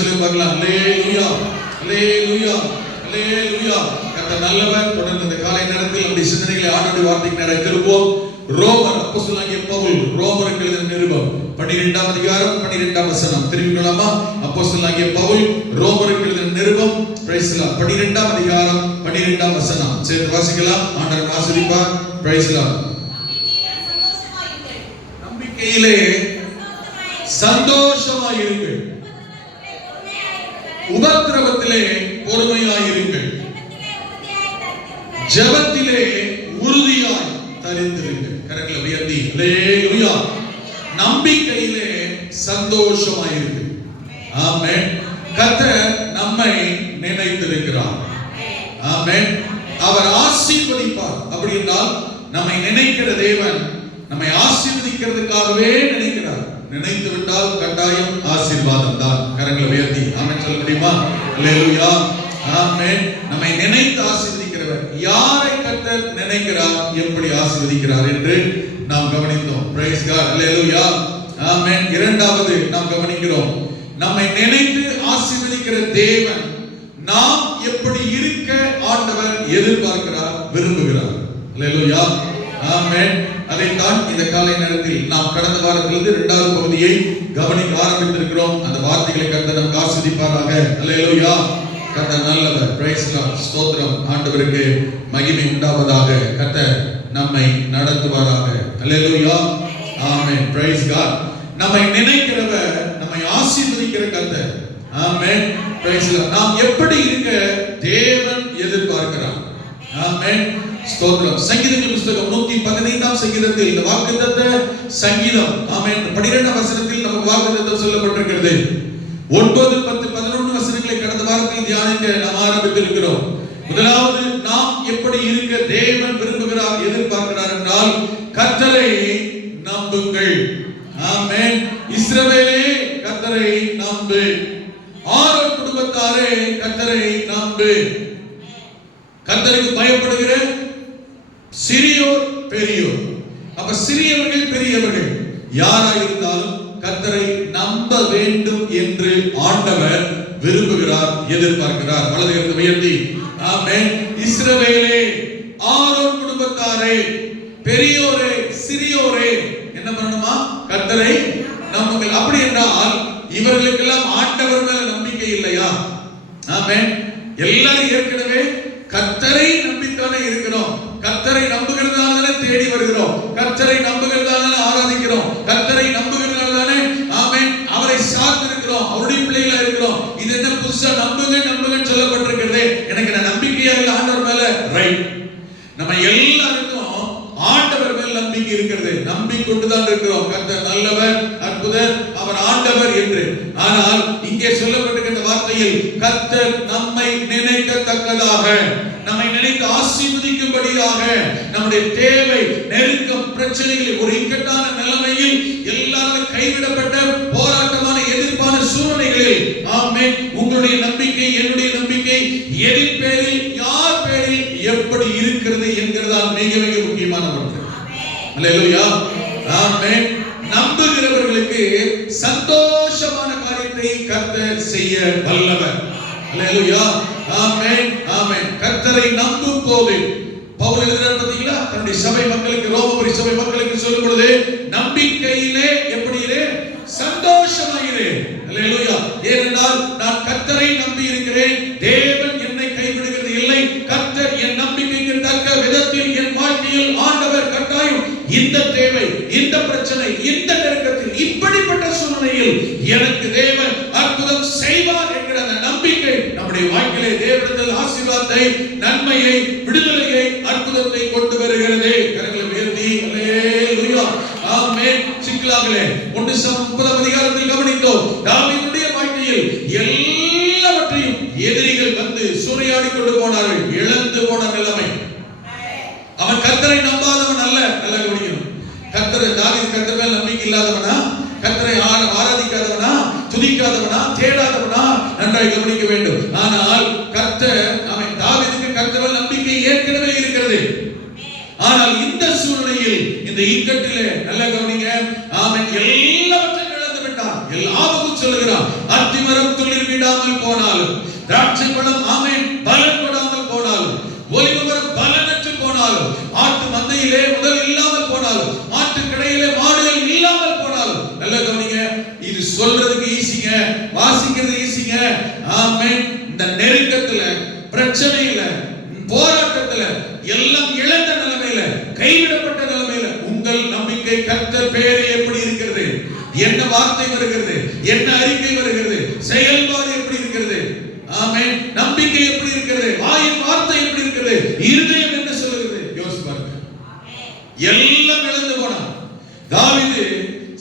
சொல்லி பார்க்கலாம். அல்லேலூயா, அல்லேலூயா, அல்லேலூயா. கர்த்தர் நல்லவர். தொடர்ந்து இந்த காலை நேரத்தில் நம்முடைய சிந்தனைகளை ஆண்டவருடைய வார்த்தைக்கு நேரா திருப்போம். ரோமர் அப்போஸ்தலனாகிய பவுல் ரோமருக்கு எழுதின நிருபம் 12ஆம் அதிகாரம் 12ஆம் வசனம். திரும்பிக்கலாமா? அப்போஸ்தலனாகிய பவுல் ரோமருக்கு எழுதின நிருபம் பிரைஸ் தி லார்ட் 12ஆம் அதிகாரம் 12ஆம் வசனம். சேர்ந்து வாசிக்கலாம். ஆண்டவர் ஆசீர்வதிப்பார். Price the Lord. நம்பிக்கையிலே சந்தோஷமாயிருங்கள், உபத்திரவத்திலே பொறுமையாயிருங்கள், ஜெபத்திலே உறுதியாய் தரித்திருங்கள். கரங்களை உயர்த்தி அல்லேலூயா. நம்பிக்கையிலே சந்தோஷமாயிருங்கள். ஆமென். கர்த்தர் நம்மை நினைத்திருக்கிறார். ஆமென். அவர் ஆசீர்வதிப்பார். அப்படி என்றால் நம்மை நினைக்கிற தேவன் நம்மை ஆசீர்வதிக்கிறதுக்காகவே நினைக்கிறார். நினைத்து விட்டால் கட்டாயம் ஆசீர்வாதம் தான். கரங்களை உயர்த்தி ஆமென் சொல்ல முடியுமா? அல்லேலூயா. ஆமென். நம்மை நினைத்து ஆசீர்வதிக்கிறவர். யாரை கர்த்தர் நினைக்கிறார், எப்படி ஆசீர்வதிக்கிறார் என்று நாம் கவனித்தோம். Praise God. அல்லேலூயா. ஆமென். இரண்டாவது நாம் கவனிக்கிறோம், நம்மை நினைத்து ஆசீர்வதிக்கிற தேவன் நாம் எப்படி இருக்க ஆண்டவர் எதிர்பார்க்கிறார், விரும்புகிறார். அல்லேலூயா. ஆமென். அதைத்தான் இந்த காலை நேரத்தில் நாம் கடந்த வாரத்திலிருந்து இரண்டாவது பகுதியை கவனிக்க ஆரம்பித்திருக்கிறோம். அந்த வார்த்தைகளை கர்த்தர் நமக்கு ஆசீர்வதிப்பாராக. அல்லேலூயா. கர்த்தர் நல்லவர். Praise the Lord. ஸ்தோத்திரம். ஆண்டவருக்கு மகிமை உண்டாவதாக. கர்த்தர் நம்மை நடத்துவாராக. அல்லேலூயா. ஆமென். Praise God. நம்மை நினைக்கிறவர், நம்மை ஆசீர்வதிக்கிற கர்த்தர். ஆமென். Praise the Lord. நாம் எப்படி இருக்க தேவன் எதிர்பார்க்கிறார். ஆமென். ஸ்தோத்திரம். சங்கீதங்களின் புத்தகம் 115ஆம் சங்கீதத்தில் இந்த வாக்குத்தத்த சங்கீதம் ஆமென் 12ஆம் வசனத்தில் நமக்கு வாக்குத்தத்தம் சொல்லப்பட்டிருக்கிறது. 9, 10, 11 வசனங்களை கடந்த வாரத்தில் தியானிக்க நாம் ஆரம்பித்திருக்கிறோம். முதலாவது, நாம் எப்படி இருக்க தேவன் விரும்புகிறார், எதிர்பார்க்கிறார் என்றால் கர்த்தரை நம்புங்கள். ஆமென். இஸ்ரவேலே கர்த்தரை நம்பு. ஆரோன் குடும்பத்தாரே கர்த்தரை நம்பு. கர்த்தருக்கு பயப்படுகிற சிறியோர் பெரியோர். அப்ப சிறியவர்கள் பெரியவர்கள் யாராயிருந்தாலும் கர்த்தரை நம்ப வேண்டும் என்று ஆண்டவர் விரும்புகிறார், எதிர்பார்க்கிறார். வலது கரத்தை உயர்த்தி ஆமென். இஸ்ரவேலே, ஆரோன் குடும்பத்தாரே, பெரியோரே, சிறியோரே என்ன பண்ணணுமா? கர்த்தரை நம்புங்கள். அப்படி என்றால் இவர்களுக்கெல்லாம் ஆண்டவர் மேல நம்பிக்கை இல்லையா? ஆமென். எல்லாரும் ஏற்கனவே கர்த்தரை நம்பித்தானே இருக்கிறோம். கர்த்தரை நம்புகிறதால தேடி வருகிறோம். கர்த்தரை நம்புகிறதால ஆராதிக்கிறோம். கர்த்தரை நம்புகிறதால ஆமென் அவரை சார்ந்து இருக்கிறோம். அவருடைய பிள்ளைகளா இருக்கிறோம். இது என்ன புதுசா நம்புங்க நம்புங்கன்னு சொல்லப்பட்டிருக்கிறது? எனக்கு நம்பிக்கையா இல்ல ஆண்டவர் மேல. ரைட். நம்ம எல்லாருக்கும் ஆண்டவர் மேல் நம்பிக்கை இருக்கிறது. நம்பிக்கொண்டுதான் இருக்கிறோம். கர்த்தர் நல்லவர், அற்புதர், அவர் ஆண்டவர் என்று. ஆனால் இங்கே சொல்லப்பட்டிருக்கிற வார்த்தையில் கர்த்தர் நம்மை நினைக்கத்தக்கதாக, நம்மை நினைத்து ஆசீர்வதிக்கும்படியாக, நம்முடைய தேவை, நெருக்கம், பிரச்சனைகள், ஒரு இக்கட்டான நிலைமையில், எல்லாரும் கைவிடப்பட்ட போராட்டமான எதிர்ப்பான சூழ்நிலைகளில் ஆமென் உங்களுடைய நம்பிக்கை, என்னுடைய நம்பிக்கை எதின் பேரில், யார் பேரில் எப்படி இருக்கிறது என்கிறதால் மிக மிக முக்கியமான ஒன்று. அல்லேலூயா. ஆமென். நம்புகிறவர்களுக்கு சந்தோஷமான காரியத்தை கர்த்தர் செய்ய வல்லவர். அல்லேலூயா. ஆமென். ஆமென். கர்த்தரை நம்பும் போது பவுல் எழுதுறார் பாத்தீங்களா? தன்னுடைய சபை மக்களுக்கு, ரோமபுரி சபை மக்களுக்கு சொல்லும் பொழுது நம்பிக்கையிலே எப்படியிலே சந்தோஷமாயிரு. அல்லேலூயா. ஏனென்றால் நான் கர்த்தரை நம்பி இருக்கிறேன். தேவன் என்னை கைவிடுகிறது இல்லை. கர்த்தர் என் நம்பிக்கைக்கு தக்க விதத்தில் என் வாழ்க்கையில் ஆண்டவர் கட்டாயம் இந்த தேவை, இந்த பிரச்சனை, இந்த நெருக்கத்தில், இப்படிப்பட்ட சூழ்நிலையில் எனக்கு தேவன் அற்புதம் செய்வார் என்கிற அந்த நம்பிக்கை நம்முடைய வாழ்க்கையிலே தேவனிடத்தில் ஆசீர்வாதத்தை, நன்மையை, விடுதலையை, அற்புதத்தை கொண்டு வருகிறது. கரங்களை உயர்த்தி அல்லேலூயா. ஆமென். சிக்கலாகலே 1 சாமுவேல் 30ஆம் அதிகாரத்தில் கவனித்தோம். தாவீதுடைய வாழ்க்கையில் எல்லாவற்றையும் எதிரிகள் வந்து சூறையாடி கொண்டு போனார்கள். இழந்து போன நிலைமை. அவன் கர்த்தரை நம்பாதவன் அல்ல. நல்லா கவனிக்கணும். தாவீது கர்த்தர் மேல் நம்பிக்கை இல்லாதவனா, கர்த்தரை ஆராதிக்காதவனா, துதிக்காதவனா, தேடாதவனா, நன்றாய் கவனிக்க வேண்டும். ஆனால் கர்த்தர், அவன் தாவீதுக்கு கர்த்தர் மேல் நம்பிக்கை ஏற்கனவே இருக்கிறது. ஆனால் இந்த சூழ்நிலையில், இந்த இக்கட்டிலே நல்ல கவனிங்க. ஆமென். எல்லாவற்றையும் இழந்து விட்டான். எல்லாவற்றையும் சொல்லுகிறான். அத்திமரம் துள்ளி திராட்சை பழம் ஆமென் பலன் கொடாமல் போனாலும், ஒலிவ மரம் பலனற்று போனாலும், ஆட்டு மந்தையிலே முதல் இல்லாமல் போனாலும், மாட்டு கிடையிலே மாடுகள் இல்லாமல் போனாலும், நல்ல கவனிங்க, இது சொல்றதுக்கு ஈஸிங்க, வாசிக்கிறது ஈஸிங்க. ஆமென். இந்த நெருக்கத்துல, பிரச்சனையில, போராட்டத்துல, எல்லாம் இழந்த நிலைமையில, கைவிடப்பட்ட நிலைமையில உங்கள் நம்பிக்கை கர்த்தர் பெயரில் எப்படி இருக்கிறது? என்ன வார்த்தை வருகிறது? என்ன அறிக்கை வருகிறது? செயல்பாடு எப்படி இருக்கிறது? ஆமென். நம்பிக்கை எப்படி இருக்கிறது? வாயின் வார்த்தை எப்படி இருக்கிறது? இருதயம் என்ன சொல்லுகிறது? யோசிச்சு பாருங்க. எல்லாம் இழந்து போனான் தாவீது.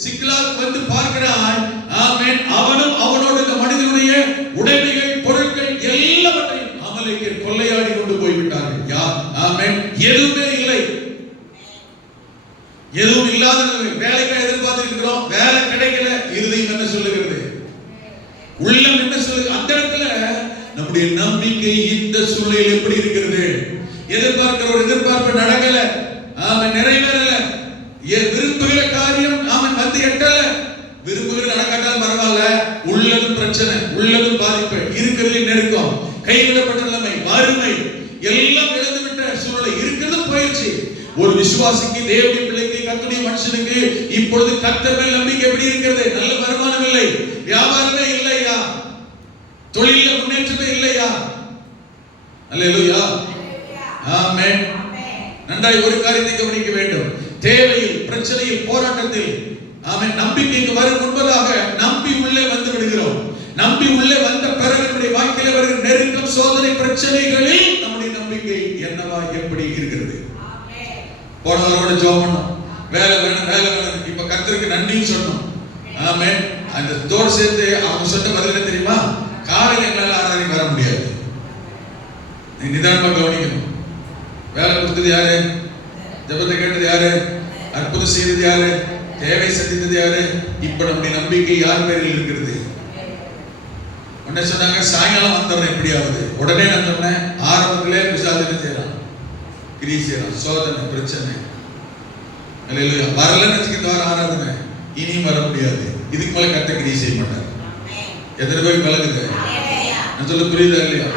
சிக்லாக் வந்து பார்க்கிறான். ஆமென். அவனும் அவனோடு இந்த மனிதனுடைய உடைமைகள், பொருட்கள் எல்லாவற்றையும் அமலேக்கியர் கொள்ளையாடி கொண்டு போய்விட்டார்கள். யார்? ஆமென். எதுவுமே இல்லை, எதுவும் இல்லாத வேலைக்காக எதிர்பார்த்து இருக்கிறோம், வேலை கிடைக்கல. இருதயம் என்ன சொல்லுகிறது? உள்ளம் என்ன சொல்லுது? அந்த இடத்துல நம்முடைய நம்பிக்கை இந்த சூழ்நிலையில் எப்படி இருக்கிறது? எதிர்பார்க்கிற ஒரு எதிர்பார்ப்பு நடக்கல, அவன் நிறைவேறல. விரும்புகிற காரியம் அவன் வந்து எட்டல. விரும்புகிற நடக்காட்டாலும் பரவாயில்ல, உள்ளதும் பிரச்சனை, உள்ளதும் பாதிப்பு, இருக்கிறது நெருக்கம், கைவிடப்பட்ட நிலைமை, வறுமை, எல்லாம் இழந்துவிட்ட சூழ்நிலை, இருக்கிறது போயிடுச்சு. ஒரு விசுவாசிக்கு, தேவனுடைய பிள்ளைக்கு, கர்த்தருடைய மனுஷனுக்கு இப்பொழுது கர்த்தர் மேல் நம்பிக்கை எப்படி இருக்கிறது? நல்ல வருமானம் இல்லை, வியாபாரமே இல்லையா, தொழில முன்னேற்றமே இல்லையா? அல்லேலூயா, ஆமென். நன்றாய் ஒரு காரியத்தை கவனிக்க வேண்டும். தேவையில், பிரச்சனையில், போராட்டத்தில் ஆமென் நம்பிக்கைக்கு வரும் முன்பதாக நம்பி உள்ளே வந்து விடுகிறோம். நம்பி உள்ளே வந்த பிறகு நம்முடைய வாழ்க்கையில வருகிற நெருக்கம், சோதனை, பிரச்சனைகளில் நம்முடைய நம்பிக்கை என்னவா எப்படி இருக்கிறது? போனவரோட ஜெபம் பண்ணோம், வேலை வேணும், வேலை வேணும். இப்ப கர்த்தருக்கு நன்றின்னு சொன்னோம். ஆமென். அந்த தோடு சேர்த்து அவங்க சொன்ன பதில் என்ன தெரியுமா? காலையில எங்களால ஆராதனைக்கு வர முடியாது. நிதானமா கவனிக்கணும். வேலை கொடுத்தது யாரு? ஜெபத்தை கேட்டது யாரு? அற்புதம் செய்தது யாரு? தேவை சந்தித்தது யாரு? இப்ப நம்முடைய நம்பிக்கை யார் பேரில் இருக்கிறது? உடனே சொன்னாங்க சாயங்காலம் வந்துடுறேன் எப்படியாவது. உடனே நான் சொன்னேன், ஆரம்பத்திலே விசாரணை செய்யலாம், கிரியை செய்யலாம், சோதனை, பிரச்சனை. அல்லேலூயா. வரலன்னு வச்சுக்கிட்டு வர ஆராதனை இனியும் வர முடியாது. இதுக்கு மேல கட்ட கிரியை செய்ய மாட்டார். எத்தனை பேருக்கு விளக்குது? நான் சொல்ல புரியுதா இல்லையா?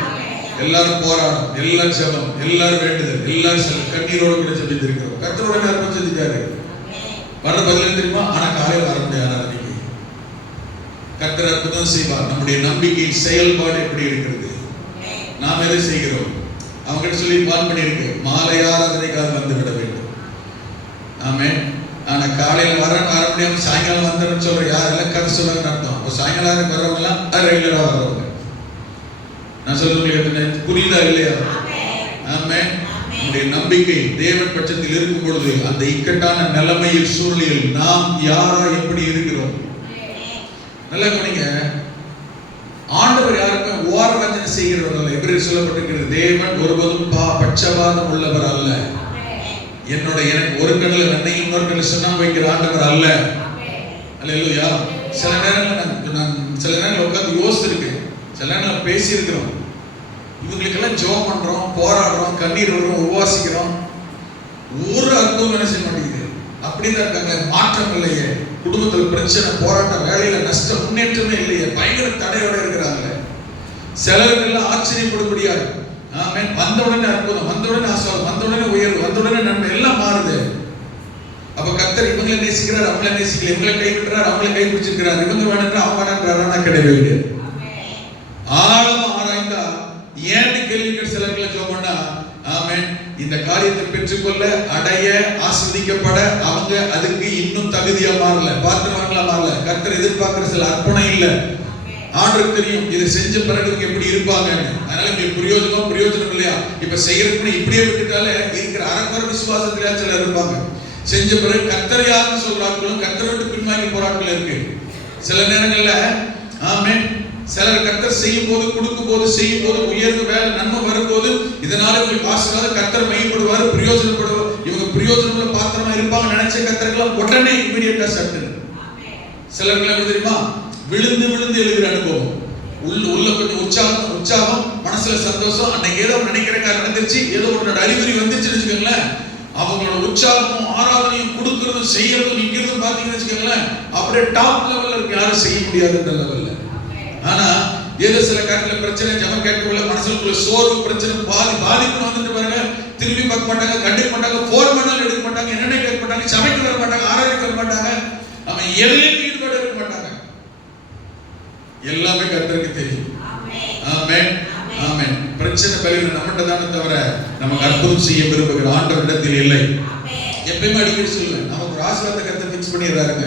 எல்லாரும் போராடும், எல்லாரும் ஜெபம், எல்லாரும் வேண்டுதல், எல்லாரும் கண்ணீரோடு கூட ஜெபித்திருக்கிறோம். கர்த்தரோட அர்ப்பணம் செஞ்சுட்டாரு. வர பதில் தெரியுமா? ஆனா காலையில் வர முடியாது ஆராதனைக்கு. கர்த்தர் அற்புதம் செய்வார். நம்முடைய நம்பிக்கை செயல்பாடு எப்படி இருக்கிறது? நாம் எதை செய்கிறோம்? அவங்க சொல்லி பால் பண்ணியிருக்கு, மாலை ஆராதனைக்காக வந்து விட வேண்டும். ஆமென். ஆனா காலையில வர முடியாம சாயங்காலம் வந்துன்னு சொல்ற யாரெல்லாம் கதை சொல்லுவாங்கன்னு அர்த்தம். இப்போ சாயங்காலம் வர்றவங்க எல்லாம் ரெகுலரா வர்றவங்க. நான் சொல்றது புரியுதா இல்லையா? ஆமென். நம்முடைய நம்பிக்கை தேவன் பட்சத்தில் இருக்கும் பொழுது அந்த இக்கட்டான நிலைமையில், சூழ்நிலையில் நாம் யாரா எப்படி இருக்கிறோம்? நல்லா கவனிங்க. ஆண்டவர் யாருக்கும் ஓரவஞ்சனை செய்கிறவர் அல்ல. எபிரேயர் சொல்லப்பட்டிருக்கிறது, தேவன் ஒருபோதும் பட்சபாதம் உள்ளவர் அல்ல. எனக்கு ஒரு கண்ணில் வெண்ணெய் இன்னொரு கண்ணில் சுண்ணாம்பு வைக்கிற ஆண்டவர் அல்ல. அல்லேலூயா. சில நேரங்கள் உட்கார்ந்து யோசிச்சிருக்கேன், சில நேரம் பேசியிருக்கிறோம். இவங்களுக்கெல்லாம் ஜெபம் பண்றோம், போராடுறோம், கண்ணீர் வரும், உபவாசிக்கிறோம், ஒரு அற்புதம் என்ன செய்ய மாட்டேங்குது. அப்படிதான் இருக்காங்க. மாற்றம் இல்லையே, குடும்பத்தில் பிரச்சனை, போராட்டம், வேலையில நஷ்டம், முன்னேற்றமே இல்லையே, பயங்கர தடையோட இருக்கிறாங்க. சிலருக்கெல்லாம் ஆச்சரியப்படும்படியா ஆமென் வந்த உடனே அற்புதம், வந்த உடனே ஆசீர்வாதம், வந்த உடனே உயர்வு, வந்த உடனே நன்மை எல்லாம் மாறுது. அப்ப கர்த்தர் இவங்களை நேசிக்கிறார், அவங்களை நேசிக்கல, இவங்களை கைவிடுறார், அவங்களை கைப்பிடிச்சிருக்கிறார், இவங்க வேணுன்ற அவங்க வேணுன்றாரா? கிடையவே கிடையாது. ஆழமா ஆராய்ந்தா ஏன்னு கேள்விகள் சிலர்களை ஜெபம் பண்ணா, ஆமென், இந்த காரியத்தை பெற்றுக்கொள்ள, அடைய, ஆஸ்வதிக்கப்பட அவங்க அதுக்கு இன்னும் தகுதியா மாறல, பாத்திரங்களா மாறல. கர்த்தர் எதிர்பார்க்கிற சில அர்ப்பணம் இல்ல. ஆண்டவருக்கு தெரியும் இதை செஞ்ச பிறகு இவங்க எப்படி இருப்பாங்கன்னு. அதனால இங்க பிரயோஜனம் இல்லையா? இப்ப செய்யறதுக்கு இப்படியே விட்டுட்டாலே இருக்கிற அறக்குறை விசுவாசத்திலே சிலர் இருப்பாங்க. செஞ்ச பிறகு கர்த்தர் யாருன்னு சொல்ற ஆட்களும் கர்த்தரை விட்டு பின்வாங்கி போராட்கள் இருக்கு. சில நேரங்கள்ல ஆமென் சிலர் கர்த்தர் செய்யும் போது, கொடுக்கும் போது, செய்யும் போது, உயர்வு, வேலை, நன்மை வரும்போது இதனால இவங்களுக்கு ஆசீர்வாதம், கர்த்தர் மையப்படுவாரு, பிரயோஜனப்படுவார், இவங்க பிரயோஜனமுள்ள பாத்திரமா இருப்பாங்க நினைச்ச கர்த்தர்கள்லாம் உடனே இமிடியேட்டா சட்டு. சிலர்கள் எப்படி தெரியுமா? விழுந்து விழுந்து எழுகிற அனுபவம். உள்ள கொஞ்சம் உற்சாகம், மனசுல சந்தோஷம், அன்னைக்கு ஏதோ நினைக்கிற காரணம் நடந்துருச்சு, ஏதோ ஒரு அறிகுறி வந்துருச்சுன்னு வச்சுக்கோங்களேன், அவங்களோட உற்சாகமும் ஆராதனையும் கொடுக்கறதும் செய்யறதும் நிக்கிறதும் பாத்தீங்கன்னு வச்சுக்கோங்களேன், அப்படியே டாப் லெவல்ல இருக்கு. யாரும் செய்ய முடியாதுன்ற லெவல்ல. ஆனா ஏதோ சில காரியத்துல பிரச்சனை, ஜெபம் கேட்கவில்லை, மனசுக்குள்ள சோர்வு, பிரச்சனை, பாதிப்பு வந்துட்டு பாருங்க, திரும்பி பார்க்க மாட்டாங்க, கண்டுக்க மாட்டாங்க, போன் பண்ணாலும் எடுக்க மாட்டாங்க, என்னென்ன கேட்க மாட்டாங்க, சமைக்க வர மாட்டாங்க, ஆராய்ச்சி வர மாட்டாங்க, அவன் எதையும் ஈடுபாடு இருக்க மாட்டாங்க. எல்லாமே கர்த்தருக்கு தெரியும். ஆமென், ஆமென். பிரச்சனை பலியில நம்மகிட்ட தானே தவிர நமக்கு அற்புதம் செய்ய விரும்புகிற ஆண்டவரிடத்தில் இல்லை. எப்பயுமே அடிக்கடி சொல்ல, நமக்கு ஒரு ஆசீர்வாதத்தை கர்த்தர் ஃபிக்ஸ் பண்ணிடுறாருங்க.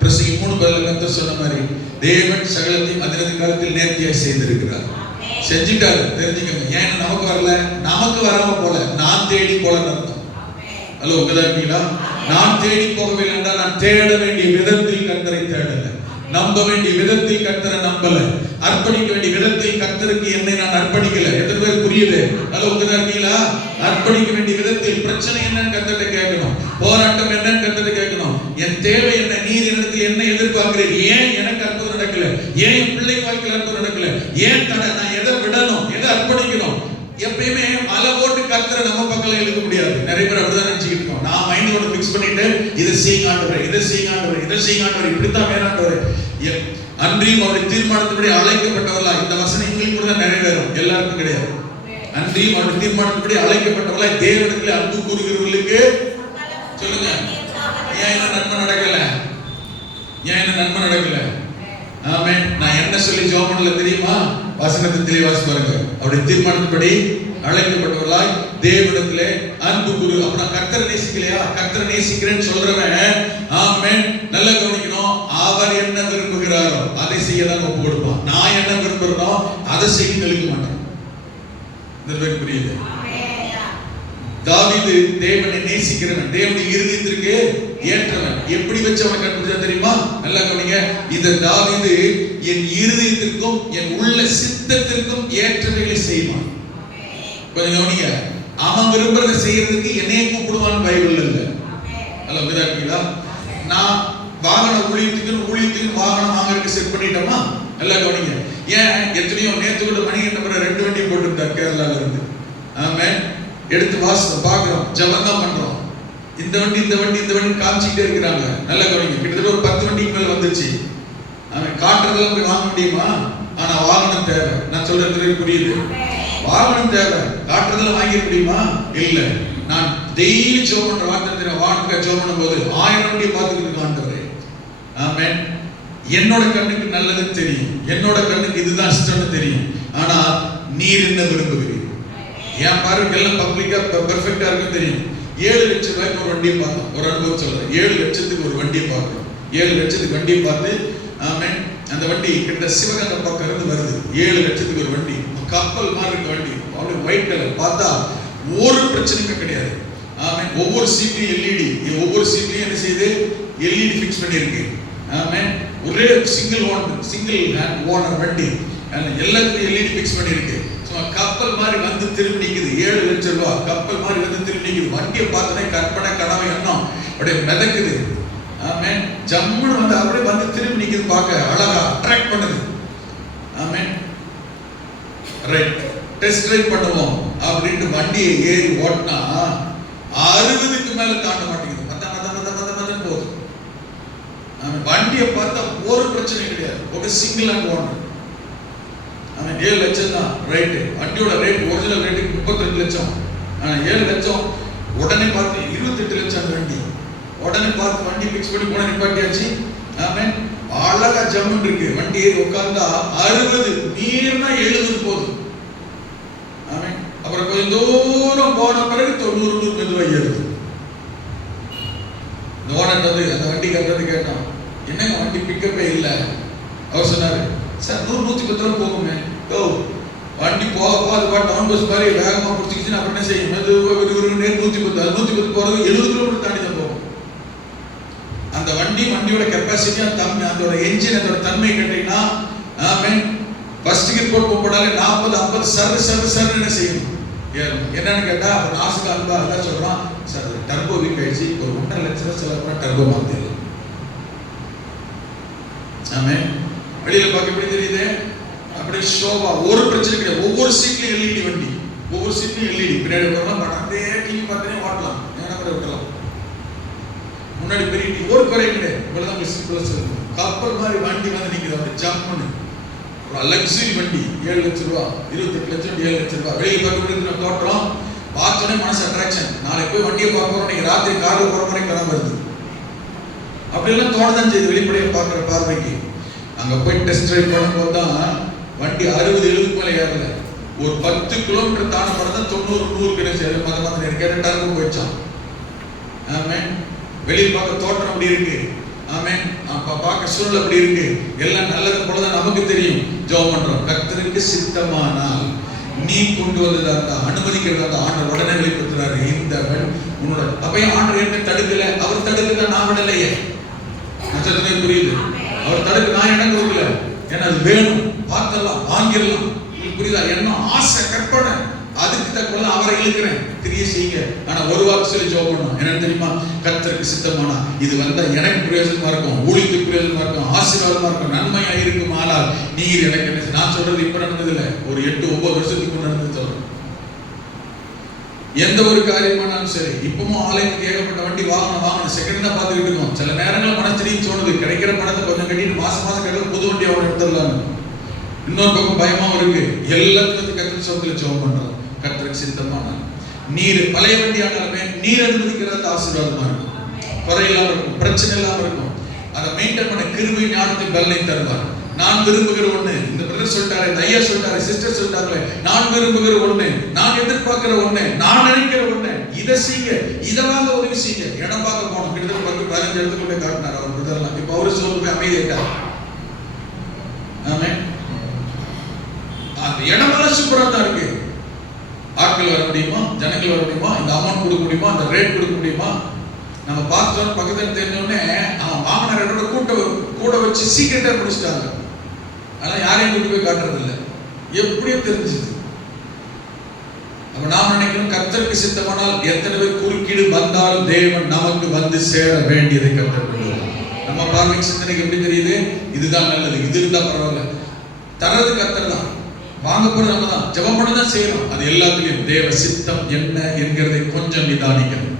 பிரசங்கி 3:10 கர்த்தர் சொன்ன மாதிரி தேவன் சகலத்தையும் அதினது காலத்தில் நேர்த்தியாய் செய்திருக்கிறார். செஞ்சுட்டாரு, தெரிஞ்சுக்கங்க. ஏன் நமக்கு வரல? நமக்கு வராம போல, நான் தேடி போலன்னு அர்த்தம். ஹலோ, உங்களா? நான் தேடி போகவில்லை என்றால் நான் தேட வேண்டிய விதத்தில் கர்த்தரை தேடல, நம்ப வேண்டிய விதத்தில் கர்த்தரை நம்பல, அர்ப்பணிக்க வேண்டிய விதத்தில் கர்த்தருக்கு என்னை நான் அர்ப்பணிக்கல. எத்தனை பேர் புரியுது? ஹலோ, உங்களா? அர்ப்பணிக்க வேண்டிய விதத்தில் பிரச்சனை என்னன்னு கர்த்தர்ட்ட கேட்கணும், போராட்டம் என்னன்னு கர்த்தர்ட்ட கேட்கணும், என் தேவை என்ன, நீர் என்னிடத்தில் என்ன எதிர்பார்க்கிறேன், ஏன் எனக்கு அற்புதம் நடக்கல, ஏன் என் பிள்ளை வாழ்க்கையில் அற்புதம் நடக்கல, ஏன் தடை, நான் எதை விடணும், எதை அர்ப்பணிக்கணும். எப்பயுமே மலை போட்டு கர்த்தரை நம்ம பக்கம் இழுக்க முடியாது. நிறைய பேர் அப்படிதான் நினைச்சுக்கிட்டு இருக்கோம். நான் மைண்ட் ஒன்று ஃபிக்ஸ் பண்ணிட்டு இதை செய்யுங்க ஆண்டவரே, இதை செய்யுங்க ஆண்டவரே, இதை செய்யுங்க ஆண்டவரே, இப்படித்தான் வேணாண்டவரே. அன்றியும் அவருடைய தீர்மானத்தின்படி அழைக்கப்பட்டவர்களா, இந்த வசனம் எங்களுக்கு கூட தான் நிறைவேறும், எல்லாருக்கும் கிடையாது. அன்றியும் அவருடைய தீர்மானத்தின்படி அழைக்கப்பட்டவர்களா தேவனிடத்தில் அன்பு கூறுகிறவர்களுக்கு சொல்லுங்க, ஏன் என்ன நன்மை நடக்கல, ஏன் என்ன நன்மை நடக்கல? ஆமென். நான் என்ன சொல்லி ஜெபம் பண்ணல தெரியுமா? வசனத்தை தெளிவாசி பாருங்க. அவருடைய தீர்மானத்தின்படி அழைக்கப்பட்டவர்களாய் தேவனிடத்திலே அன்பு கூறு. அப்ப நான் கர்த்தரை நேசிக்கலையா? கர்த்தரை நேசிக்கிறேன்னு சொல்றவன், ஆமென், நல்லா கவனிக்கணும், அவர் என்ன விரும்புகிறாரோ அதை செய்ய தான் ஒப்பு கொடுப்பான். நான் என்ன விரும்புறேனோ அதை செய்ய கழிக்க மாட்டேன். புரியுது? தாவீது தேவனை நேசிக்கிறவன், தேவனுடைய இருதயத்திற்கு ஏற்றவன். எப்படி வச்சு அவனை கண்டுபிடிச்சா தெரியுமா? நல்லா கவனிங்க. இந்த தாவீது என் இருதயத்திற்கும் என் உள்ள சித்தத்திற்கும் ஏற்றவைகளை செய்வான். கொஞ்சம் கவனிங்க. அவன் விரும்புறதை செய்யறதுக்கு என்னைய கூப்பிடுவான் பைபிள் இல்ல. அல்ல விதாக்கிங்களா? நான் வாகன ஊழியத்துக்கு வாகனம் வாங்கறதுக்கு செட் பண்ணிட்டோமா? நல்லா கவனிங்க. ஏன் எத்தனையோ நேத்து கூட மணி நம்பர் 2 வண்டி போட்டுட்டார் கேரளால இருந்து. ஆமென். எடுத்து வாசம் பார்க்கிறோம், ஜெபம் தான் பண்றோம். இந்த வண்டி காமிச்சிட்டே இருக்கிறாங்க. நல்லா கவனிங்க. கிட்டத்தட்ட ஒரு 10 வண்டிக்கு மேல வந்துச்சு. அவன் காட்டுறதெல்லாம் போய் வாங்க முடியுமா? ஆனா வாகனம் தேவை. நான் சொல்றது புரியுது? வாகனம் தேவை. காட்டுறதெல்லாம் வாங்கிட முடியுமா? இல்ல. நான் டெய்லி ஜெபம் பண்ற வார்த்தை வாகனத்துக்கு ஜெபம் பண்ணும்போது 1000 வண்டியை பார்த்துக்கிட்டு ஆண்டவரே. ஆமென். என்னோட கண்ணுக்கு நல்லது தெரியும், என்னோட கண்ணுக்கு இதுதான் இஷ்டம்னு தெரியும். ஆனா நீர் என்ன விரும்புகிறீர்? என் பார்வைக்கெல்லாம் பப்ளிக்கா பெர்ஃபெக்டா இருக்கும் தெரியும். 7 லட்சம் ரூபாய்க்கு ஒரு வண்டியை பார்த்தோம். ஒரு அனுபவம் சொல்றேன். 7 லட்சத்துக்கு ஒரு வண்டியை பார்க்கிறோம். 7 லட்சத்துக்கு வண்டியை பார்த்து, ஆமென், அந்த வண்டி கிட்ட சிவகங்கை பக்கம் இருந்து வருது. 7 லட்சத்துக்கு ஒரு வண்டி, கப்பல் மாதிரி இருக்க வண்டி, அப்படியே ஒயிட் கலர். பார்த்தா ஒரு பிரச்சனையுமே கிடையாது. ஆமென். ஒவ்வொரு சீட்லயும் எல்இடி, ஒவ்வொரு சீட்லயும் என்ன செய்யுது? எல்இடி ஃபிக்ஸ் பண்ணியிருக்கு. ஆமென். ஒரே சிங்கிள் ஓனர் வண்டி, எல்லாத்துலயும் எல்இடி ஃபிக்ஸ் பண்ணியிருக்கு. கப்பல் மாதிரி வந்து திரும்பி நிக்குது. 7 லட்சம் ரூபாய் கப்பல் மாதிரி வந்து திரும்பி நிக்குது. வண்டியை பார்த்தனே கற்பனை கனவு எண்ணம் அப்படியே மிதக்குது. ஆமென். ஜம்முன்னு வந்து அப்படியே வந்து திரும்பி நிக்குது. பார்க்க அழகா அட்ராக்ட் பண்ணுது. ஆமென். ரைட், டெஸ்ட் டிரைவ் பண்ணுவோம் அப்படின்ட்டு வண்டியை ஏறி ஓட்டினா 60க்கு மேல தாண்ட மாட்டேங்குது. மத்த போகுது. வண்டியை பார்த்தா ஒரு பிரச்சனை கிடையாது. ஒரு சிங்கிள் அண்ட் ஓனர். 7 லட்சம் தான் ரைட்டு. வண்டியோட ரேட் ஒரிஜினல் ரேட்டுக்கு 32 லட்சம். ஆனால் 7 லட்சம். உடனே பார்த்து 28 லட்சம் அந்த வண்டி. உடனே பார்த்து வண்டி பிக்ஸ் பண்ணி போன நிப்பாட்டியாச்சு. ஆமென். அழகா ஜம்முன் இருக்கு. வண்டி ஏறி உட்கார்ந்தா 60 மீறினா 70 போகுது. ஆமென். அப்புறம் கொஞ்சம் தூரம் போன பிறகு 90 மெதுவாக ஏறுது. இந்த ஓனர் வந்து அந்த வண்டி கட்டுறது கேட்டான், என்னங்க வண்டி பிக்கப்பே இல்லை. அவர் சொன்னாரு, சார் 100-110 ரூபா போகுமே. ஓ, வண்டி போக அது டவுன் பஸ் மாதிரி வேகமாக பிடிச்சிக்கிச்சு. அப்புறம் என்ன செய்யும்? 110 அது 110 போகிறது 70 கிலோமீட்டர் தாண்டி தான் போகும். அந்த வண்டியோட கெப்பாசிட்டி, அதோட என்ஜின், அதோட தன்மை கேட்டீங்கன்னா, ஆமென், ஃபர்ஸ்ட் கியர் போடாலே 40-50 சர்ரு என்ன செய்யணும்? என்னன்னு கேட்டா அவர் நாசுக்கு அன்பா அதான் சொல்றான், சார் டர்போ வீக் ஆயிடுச்சு, ஒரு 1.5 லட்சம் ரூபாய் செலவு டர்போ மாத்திடலாம். ஆமென். வெளியில பார்க்க எப்படி தெரியுது? அப்படியே ஷோவா, ஒரு பிரச்சனை கிடையாது. ஒவ்வொரு சீட்லயும் எல்இடி வண்டி, ஒவ்வொரு சீட்லயும் எல்இடி. பின்னாடி வரலாம், அப்படியே டிவி பார்த்தே ஓட்டலாம், எங்கன்னா கூட விட்டலாம். முன்னாடி பெரிய டிவி, ஒரு குறை கிடையாது. இவ்வளவுதான் சிம்பிளா சொல்லுங்க. கப்பல் மாதிரி வண்டி வந்து நிக்குது. அப்படி ஜம்ப் பண்ணு. ஒரு லக்ஸரி வண்டி 7 லட்சம் ரூபாய், 28 லட்சம், 7 லட்சம் ரூபாய். வெளியே பார்க்க தோற்றம் பார்த்தோன்னே மனசு அட்ராக்ஷன். நாளைக்கு போய் வண்டியை பார்க்குறோம், நீங்க ராத்திரி கார்ல போற மாதிரி கனவு வருது. அப்படியெல்லாம் தோணதான் செய்யுது வெளிப்படையை பார்க்குற பார்வைக்கு. அங்க போய் டெஸ்ட் ட்ரைவ் பண்ணும்போது தான் வண்டி 60-70 மேலே ஏறல. ஒரு 10 கிலோமீட்டர் தாண்ட தான் 90-100 கிடைச்சாரு. மத எனக்கு டர்க்கு போயிடுச்சான். ஆமென். வெளியே பார்க்க தோற்றம் அப்படி இருக்கு. ஆமென். பார்க்க சூழல் அப்படி இருக்கு. எல்லாம் நல்லது போலதான் நமக்கு தெரியும். ஜெபம் பண்றோம். கர்த்தருக்கு சித்தமானால் நீ கொண்டு வந்ததா அனுமதிக்கிறதா ஆண்டவர் உடனே வெளிப்படுத்துறாரு. இந்த உன்னோட அப்பயும் ஆண்டவர் என்ன தடுக்கல, அவர் தடுக்க நான் விடலையே. நட்சத்திரமே புரியுது. அவர் தடுக்க நான் இடம் கொடுக்கல. ஏன்னா அது வேணும், பார்த்தலாம், வாங்கிடலாம். புரியுதா? என்ன ஆசை, கற்பனை, அதுக்கு தக்கவல்ல அவரை இழுக்கிறேன், கிரியை செய்யுங்க. ஆனா ஒரு வாக்கு சொல்லி ஜெபம் பண்ணணும். என்னன்னு தெரியுமா? கர்த்தருக்கு சித்தமானா இது வந்தா எனக்கு பிரயோஜனமா இருக்கும், ஊழியத்துக்கு பிரயோஜனமா இருக்கும், ஆசீர்வாதமா இருக்கும், நன்மையா இருக்கும். ஆனால் நீர் எனக்கு என்ன, நான் சொல்றது இப்ப நடந்தது இல்ல, ஒரு 8-9 வருஷத்துக்கு நடந்தது சொல்றேன். எந்த ஒரு காரியமானாலும் சரி, இப்பவும் ஆலயத்துக்கு ஏகப்பட்ட வண்டி வாங்கணும் செகண்ட் தான் பார்த்துக்கிட்டு இருக்கோம். சில நேரங்கள் மனத்திலையும் தோணுது, கிடைக்கிற பணத்தை கொஞ்சம் கட்டிட்டு மாசம் கிடைக்கிற புது வண்டி அவன் எடுத்துடலாம். இன்னொரு பக்கம் பயமாவும் இருக்கு. எல்லாத்துக்கும் கர்த்தர் சோதனையில ஜெபம் பண்றோம். கர்த்தருக்கு சித்தமான நீர் பழைய வண்டி ஆனாலுமே நீர் அனுமதிக்கிறது ஆசீர்வாதமா இருக்கும், குறையில்லாம இருக்கும், பிரச்சனை இல்லாம இருக்கும். அதை மெயின்டைன் பண்ண கிருபை ஞானத்தை பலனை தருவார். நான் விரும்புகிற ஒண்ணு, இந்த பிரதர் சொல்லிட்டாரு, இந்த ஐயா சொல்லிட்டாரு, சிஸ்டர் சொல்லிட்டாங்களே, நான் விரும்புகிற ஒண்ணு, நான் எதிர்பார்க்கிற ஒண்ணு, நான் நினைக்கிற ஒண்ணு, இதை செய்ய, இதை வாங்க உதவி செய்ய. இடம் பார்க்க போனோம். கிட்டத்தட்ட 10-15 இடத்துக்குள்ளே காட்டினார் அவர் பிரதர்லாம். இப்ப அவரு சொல்ல போய் அமைதியாட்டார். ஆமென். அந்த இடமெல்லாம் சூப்பரா தான் இருக்கு. ஆட்கள் வர முடியுமா, ஜனங்கள் வர முடியுமா, இந்த அமௌண்ட் கொடுக்க முடியுமா, இந்த ரேட் கொடுக்க முடியுமா? நம்ம பார்த்தோம் பக்கத்தில் தெரிஞ்சோடனே அவன் வாங்கின கூட வச்சு சீக்கிரட்டா முடிச்சிட்டாங்க. அதெல்லாம் யாரையும் கூட்டு போய் காட்டுறது இல்லை, எப்படியோ தெரிஞ்சுது. அப்ப நாம் நினைக்கணும் கர்த்தருக்கு சித்தமானால் எத்தனை பேர் குறுக்கீடு வந்தாலும் தேவன் நமக்கு வந்து சேர வேண்டியதை கர்த்தர். நம்ம பார்வை சிந்தனைக்கு எப்படி தெரியுது? இதுதான் நல்லது, இது இருந்தா பரவாயில்ல. தரது கர்த்தர் தான், வாங்க போறது நம்ம தான், ஜெபம் பண்ண தான் செய்யணும். அது எல்லாத்துலயும் தேவ சித்தம் என்ன என்கிறதை கொஞ்சம் நிதானிக்கணும்.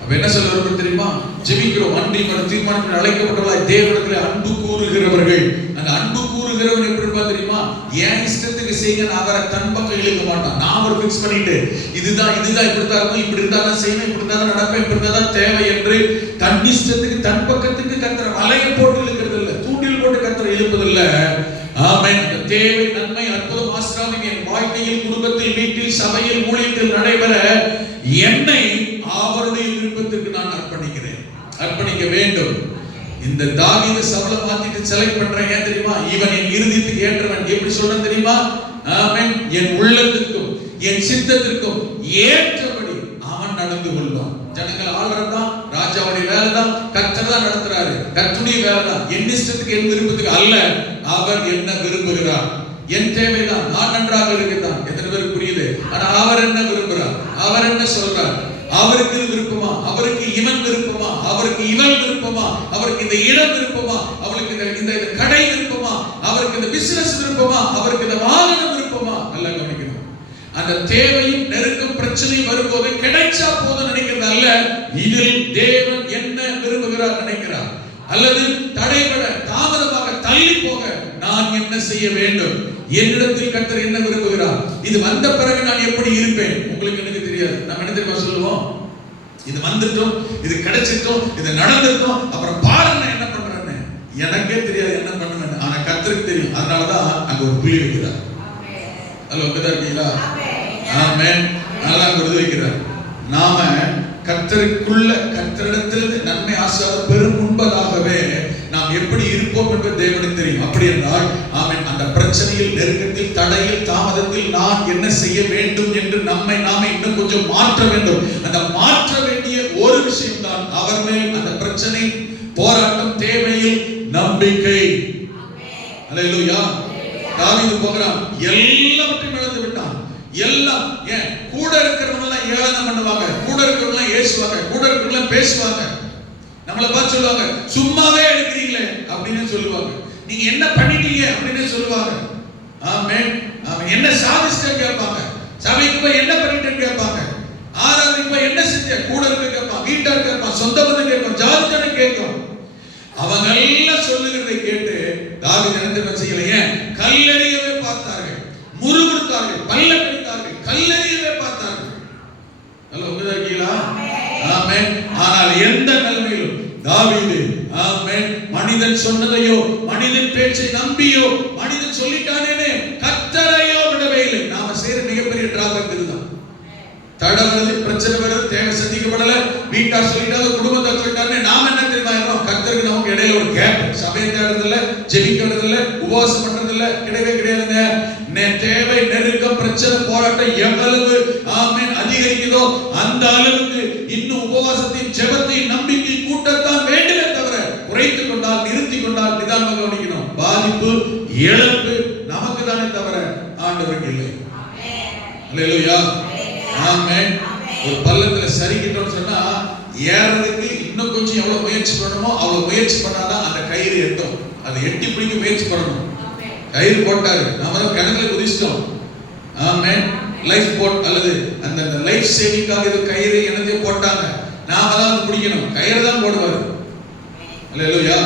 அப்ப என்ன சொல்ல வருது தெரியுமா? ஜெபிக்கிறோம், அன்றி மறு தீர்மானம் அழைக்கப்பட்டவர்களாய் தேவனிடத்தில் அன்பு கூறுகிறவர்கள். அந்த அன்பு கூறுகிறவன் எப்படி இருப்பா தெரியுமா? ஏன் இஷ்டத்துக்கு செய்ய அவரை தன் பக்கம் இழுக்க மாட்டான். நான் ஒரு பிக்ஸ் பண்ணிட்டு இதுதான் இப்படித்தான் இருக்கும், இப்படி இருந்தா தான் செய்யணும், இப்படி இருந்தா தான் நடப்பேன், இப்படி இருந்தா தான் தேவை என்று தன் இஷ்டத்துக்கு தன் பக்கத்துக்கு கர்த்தரை வலையை போட்டு இழுக்கிறது இல்லை, தூண்டில் போட்டு கர்த்தரை இழுப்பதில்லை. ஆமென். தேவை, நன்மை, அற்புதம், ஆசீர்வாதம் என் வாழ்க்கையில், குடும்பத்தில், வீட்டில், சபையில், ஊழியத்தில் நடைபெற என்னை அவருடைய விருப்பத்திற்கு நான் அர்ப்பணிக்க வேண்டும். இந்த தாவீது சவுலை மாத்திட்டு செலக்ட் பண்றேன். ஏன் தெரியுமா? இவன் என் இருதயத்துக்கு ஏற்றவன். எப்படி சொல்றேன் தெரியுமா? ஆமென். என் உள்ளத்திற்கும் என் சித்தத்திற்கும் ஏற்றபடி அவன் நடந்து கொள்வான். ஜனங்கள் ஆள்றதான் ராஜாவுடைய வேலை தான், கர்த்தர் தான் நடத்துறாரு, கர்த்தருடைய வேலை தான். என் இஷ்டத்துக்கு என் விருப்பத்துக்கு அல்ல, அவர் என்ன விரும்புகிறார், என் தேவைதான், நான் நன்றாக இருக்கிறான். எத்தனை பேருக்கு புரியுது? ஆனா அவர் என்ன விரும்புகிறார், அவர் என்ன சொல்றார், அவருக்கு விருப்பமா, அவருக்கு இவன் விருப்பமா, அவருக்கு இவன் விருப்பமா, அவருக்கு இந்த இடம் விருப்பமா, அவருக்கு இந்த கடை விருப்பமா, அவருக்கு இந்த பிசினஸ் விருப்பமா, அவருக்கு இந்த வாகனம் விருப்பமா? நல்லா கவனிக்கணும். அந்த தேவையும் நெருக்கம் பிரச்சனையும் வரும்போது கிடைச்சா போதும் நினைக்கிறது அல்ல, இதில் தேவன் என்ன விரும்புகிறார் நினைக்கிறார். அல்லது தடைபட தாமதமாக தள்ளி போக நான் என்ன செய்ய வேண்டும், என்னிடத்தில் கர்த்தர் என்ன விரும்புகிறார், இது வந்த பிறகு நான் எப்படி இருப்பேன். உங்களுக்கு எனக்கு தெரியாது. நம்ம என்ன தெரியுமா சொல்லுவோம்? இது வந்துட்டோம், இது கிடைச்சிட்டோம், இது நடந்துட்டோம், அப்புறம் பாருங்க என்ன பண்றேன்னு. எனக்கே தெரியாது என்ன பண்ணுவேன், ஆனா கர்த்தருக்கு தெரியும். அதனாலதான் அங்க ஒரு புள்ளி வைக்கிறார். ஹலோ, உங்கதான் இருக்கீங்களா? ஆமென். நல்லா விருது வைக்கிறார். நாம கர்த்தருக்குள்ள கர்த்தரிடத்திலிருந்து நன்மை ஆசீர்வாதம் பெறும் முன்பதாகவே நாம் எப்படி இருப்போம் என்பது தேவனுக்கு தெரியும். அப்படி என்றால் ஆமென், அந்த பிரச்சனையில், நெருக்கத்தில், தடையில், தாமதத்தில் நான் என்ன செய்ய வேண்டும் என்று நம்மை நாமே இன்னும் கொஞ்சம் மாற்ற வேண்டும். அந்த மாற்ற வேண்டிய ஒரு விஷயம் தான் அவர் மேல் அந்த பிரச்சனை, போராட்டம், தேவையில் நம்பிக்கை. அல்லேலூயா. தாவீது போகிறான், எல்லாவற்றையும் இழந்து விட்டான். எல்லாம் ஏன் கூட இருக்கிறவங்க எல்லாம் ஏளனம் பண்ணுவாங்க, கூட இருக்கிறவங்க எல்லாம் ஏசுவாங்க, கூட இருக்கிறவங்க எல்லாம் பேசுவாங்க, நம்மளை பார்த்து சொல்லுவாங்க சும்மாவே எடுக்கிறீங்களே அப்படின்னு சொல்லுவாங்க, நீங்க என்ன பண்ணிட்டீங்க அப்படின்னு சொல்லுவாங்க. ஆமென். ஆமென். என்ன சாதிச்சிட்டேன்னு கேட்பாங்க, சபைக்கு போய் என்ன பண்ணிட்டேன்னு கேட்பாங்க, ஆராதனைக்கு போய் என்ன செஞ்ச கூட இருக்க கேட்பான், வீட்டார் கேட்பான், சொந்த பந்தம் கேட்பான், ஜாதித்தனை கேட்கும். அவங்க எல்லாம் சொல்லுகிறதை கேட்டு தாவீது என்ன செய்யல, ஏன் கல்லெறிய தாவீது ஆமென் மனிதன் சொன்னதையோ மனிதன் பேச்சை நம்பியோ மனிதன் சொல்லிட்டானே கர்த்தரையோ விடவே இல்லை. நாம செய்யற மிகப்பெரிய டிராபேக் இதுதான். தடை வருது, பிரச்சனை வருது, தேவை சந்திக்கப்படல, வீட்டார் சொல்லிட்டாங்க, குடும்பத்தை சொல்லிட்டாங்க, நாம என்ன தெரியுமா கர்த்தருக்கு நமக்கு இடையில ஒரு கேப். சபையை தேடுறதில்ல, ஜெபிக்கிறதில்ல, உபவாசம் பண்றதில்ல, கிடையவே கிடையாதுங்க. தேவை, நெருக்கம், பிரச்சனை, போராட்டம் எவ்வளவு ஆமென் அதிகரிக்குதோ அந்த அளவுக்கு இன்னும் உபவாசத்தையும் ஜெபத்தையும் நம்பிக்கை கூட்டத்தான் வேண்டுமே தவிர குறைத்துக் கொண்டால் நிறுத்திக் கொண்டால் நிதானமாக கவனிக்கணும். பாதிப்பு இழப்பு நமக்கு தானே தவிர ஆண்டவருக்கு இல்லை. அல்லேலூயா ஆமென். ஒரு பள்ளத்துல சரிக்கிட்டோம்னு சொன்னா ஏறதுக்கு இன்னும் கொஞ்சம் எவ்வளவு முயற்சி பண்ணணுமோ அவ்வளவு முயற்சி பண்ணாதான் அந்த கயிறு எட்டும். அதை எட்டி பிடிக்க முயற்சி பண்ணணும். கயிறு போட்டாரு, நாம கிணத்துல குதிச்சிட்டோம். ஆமென். லைஃப் போட் அல்லது அந்த லைஃப் சேவிங்காக இது கயிறு எனதே போட்டாங்க, நாம தான் பிடிக்கணும். கயிறு தான் போடுவாரு. அல்லேலூயா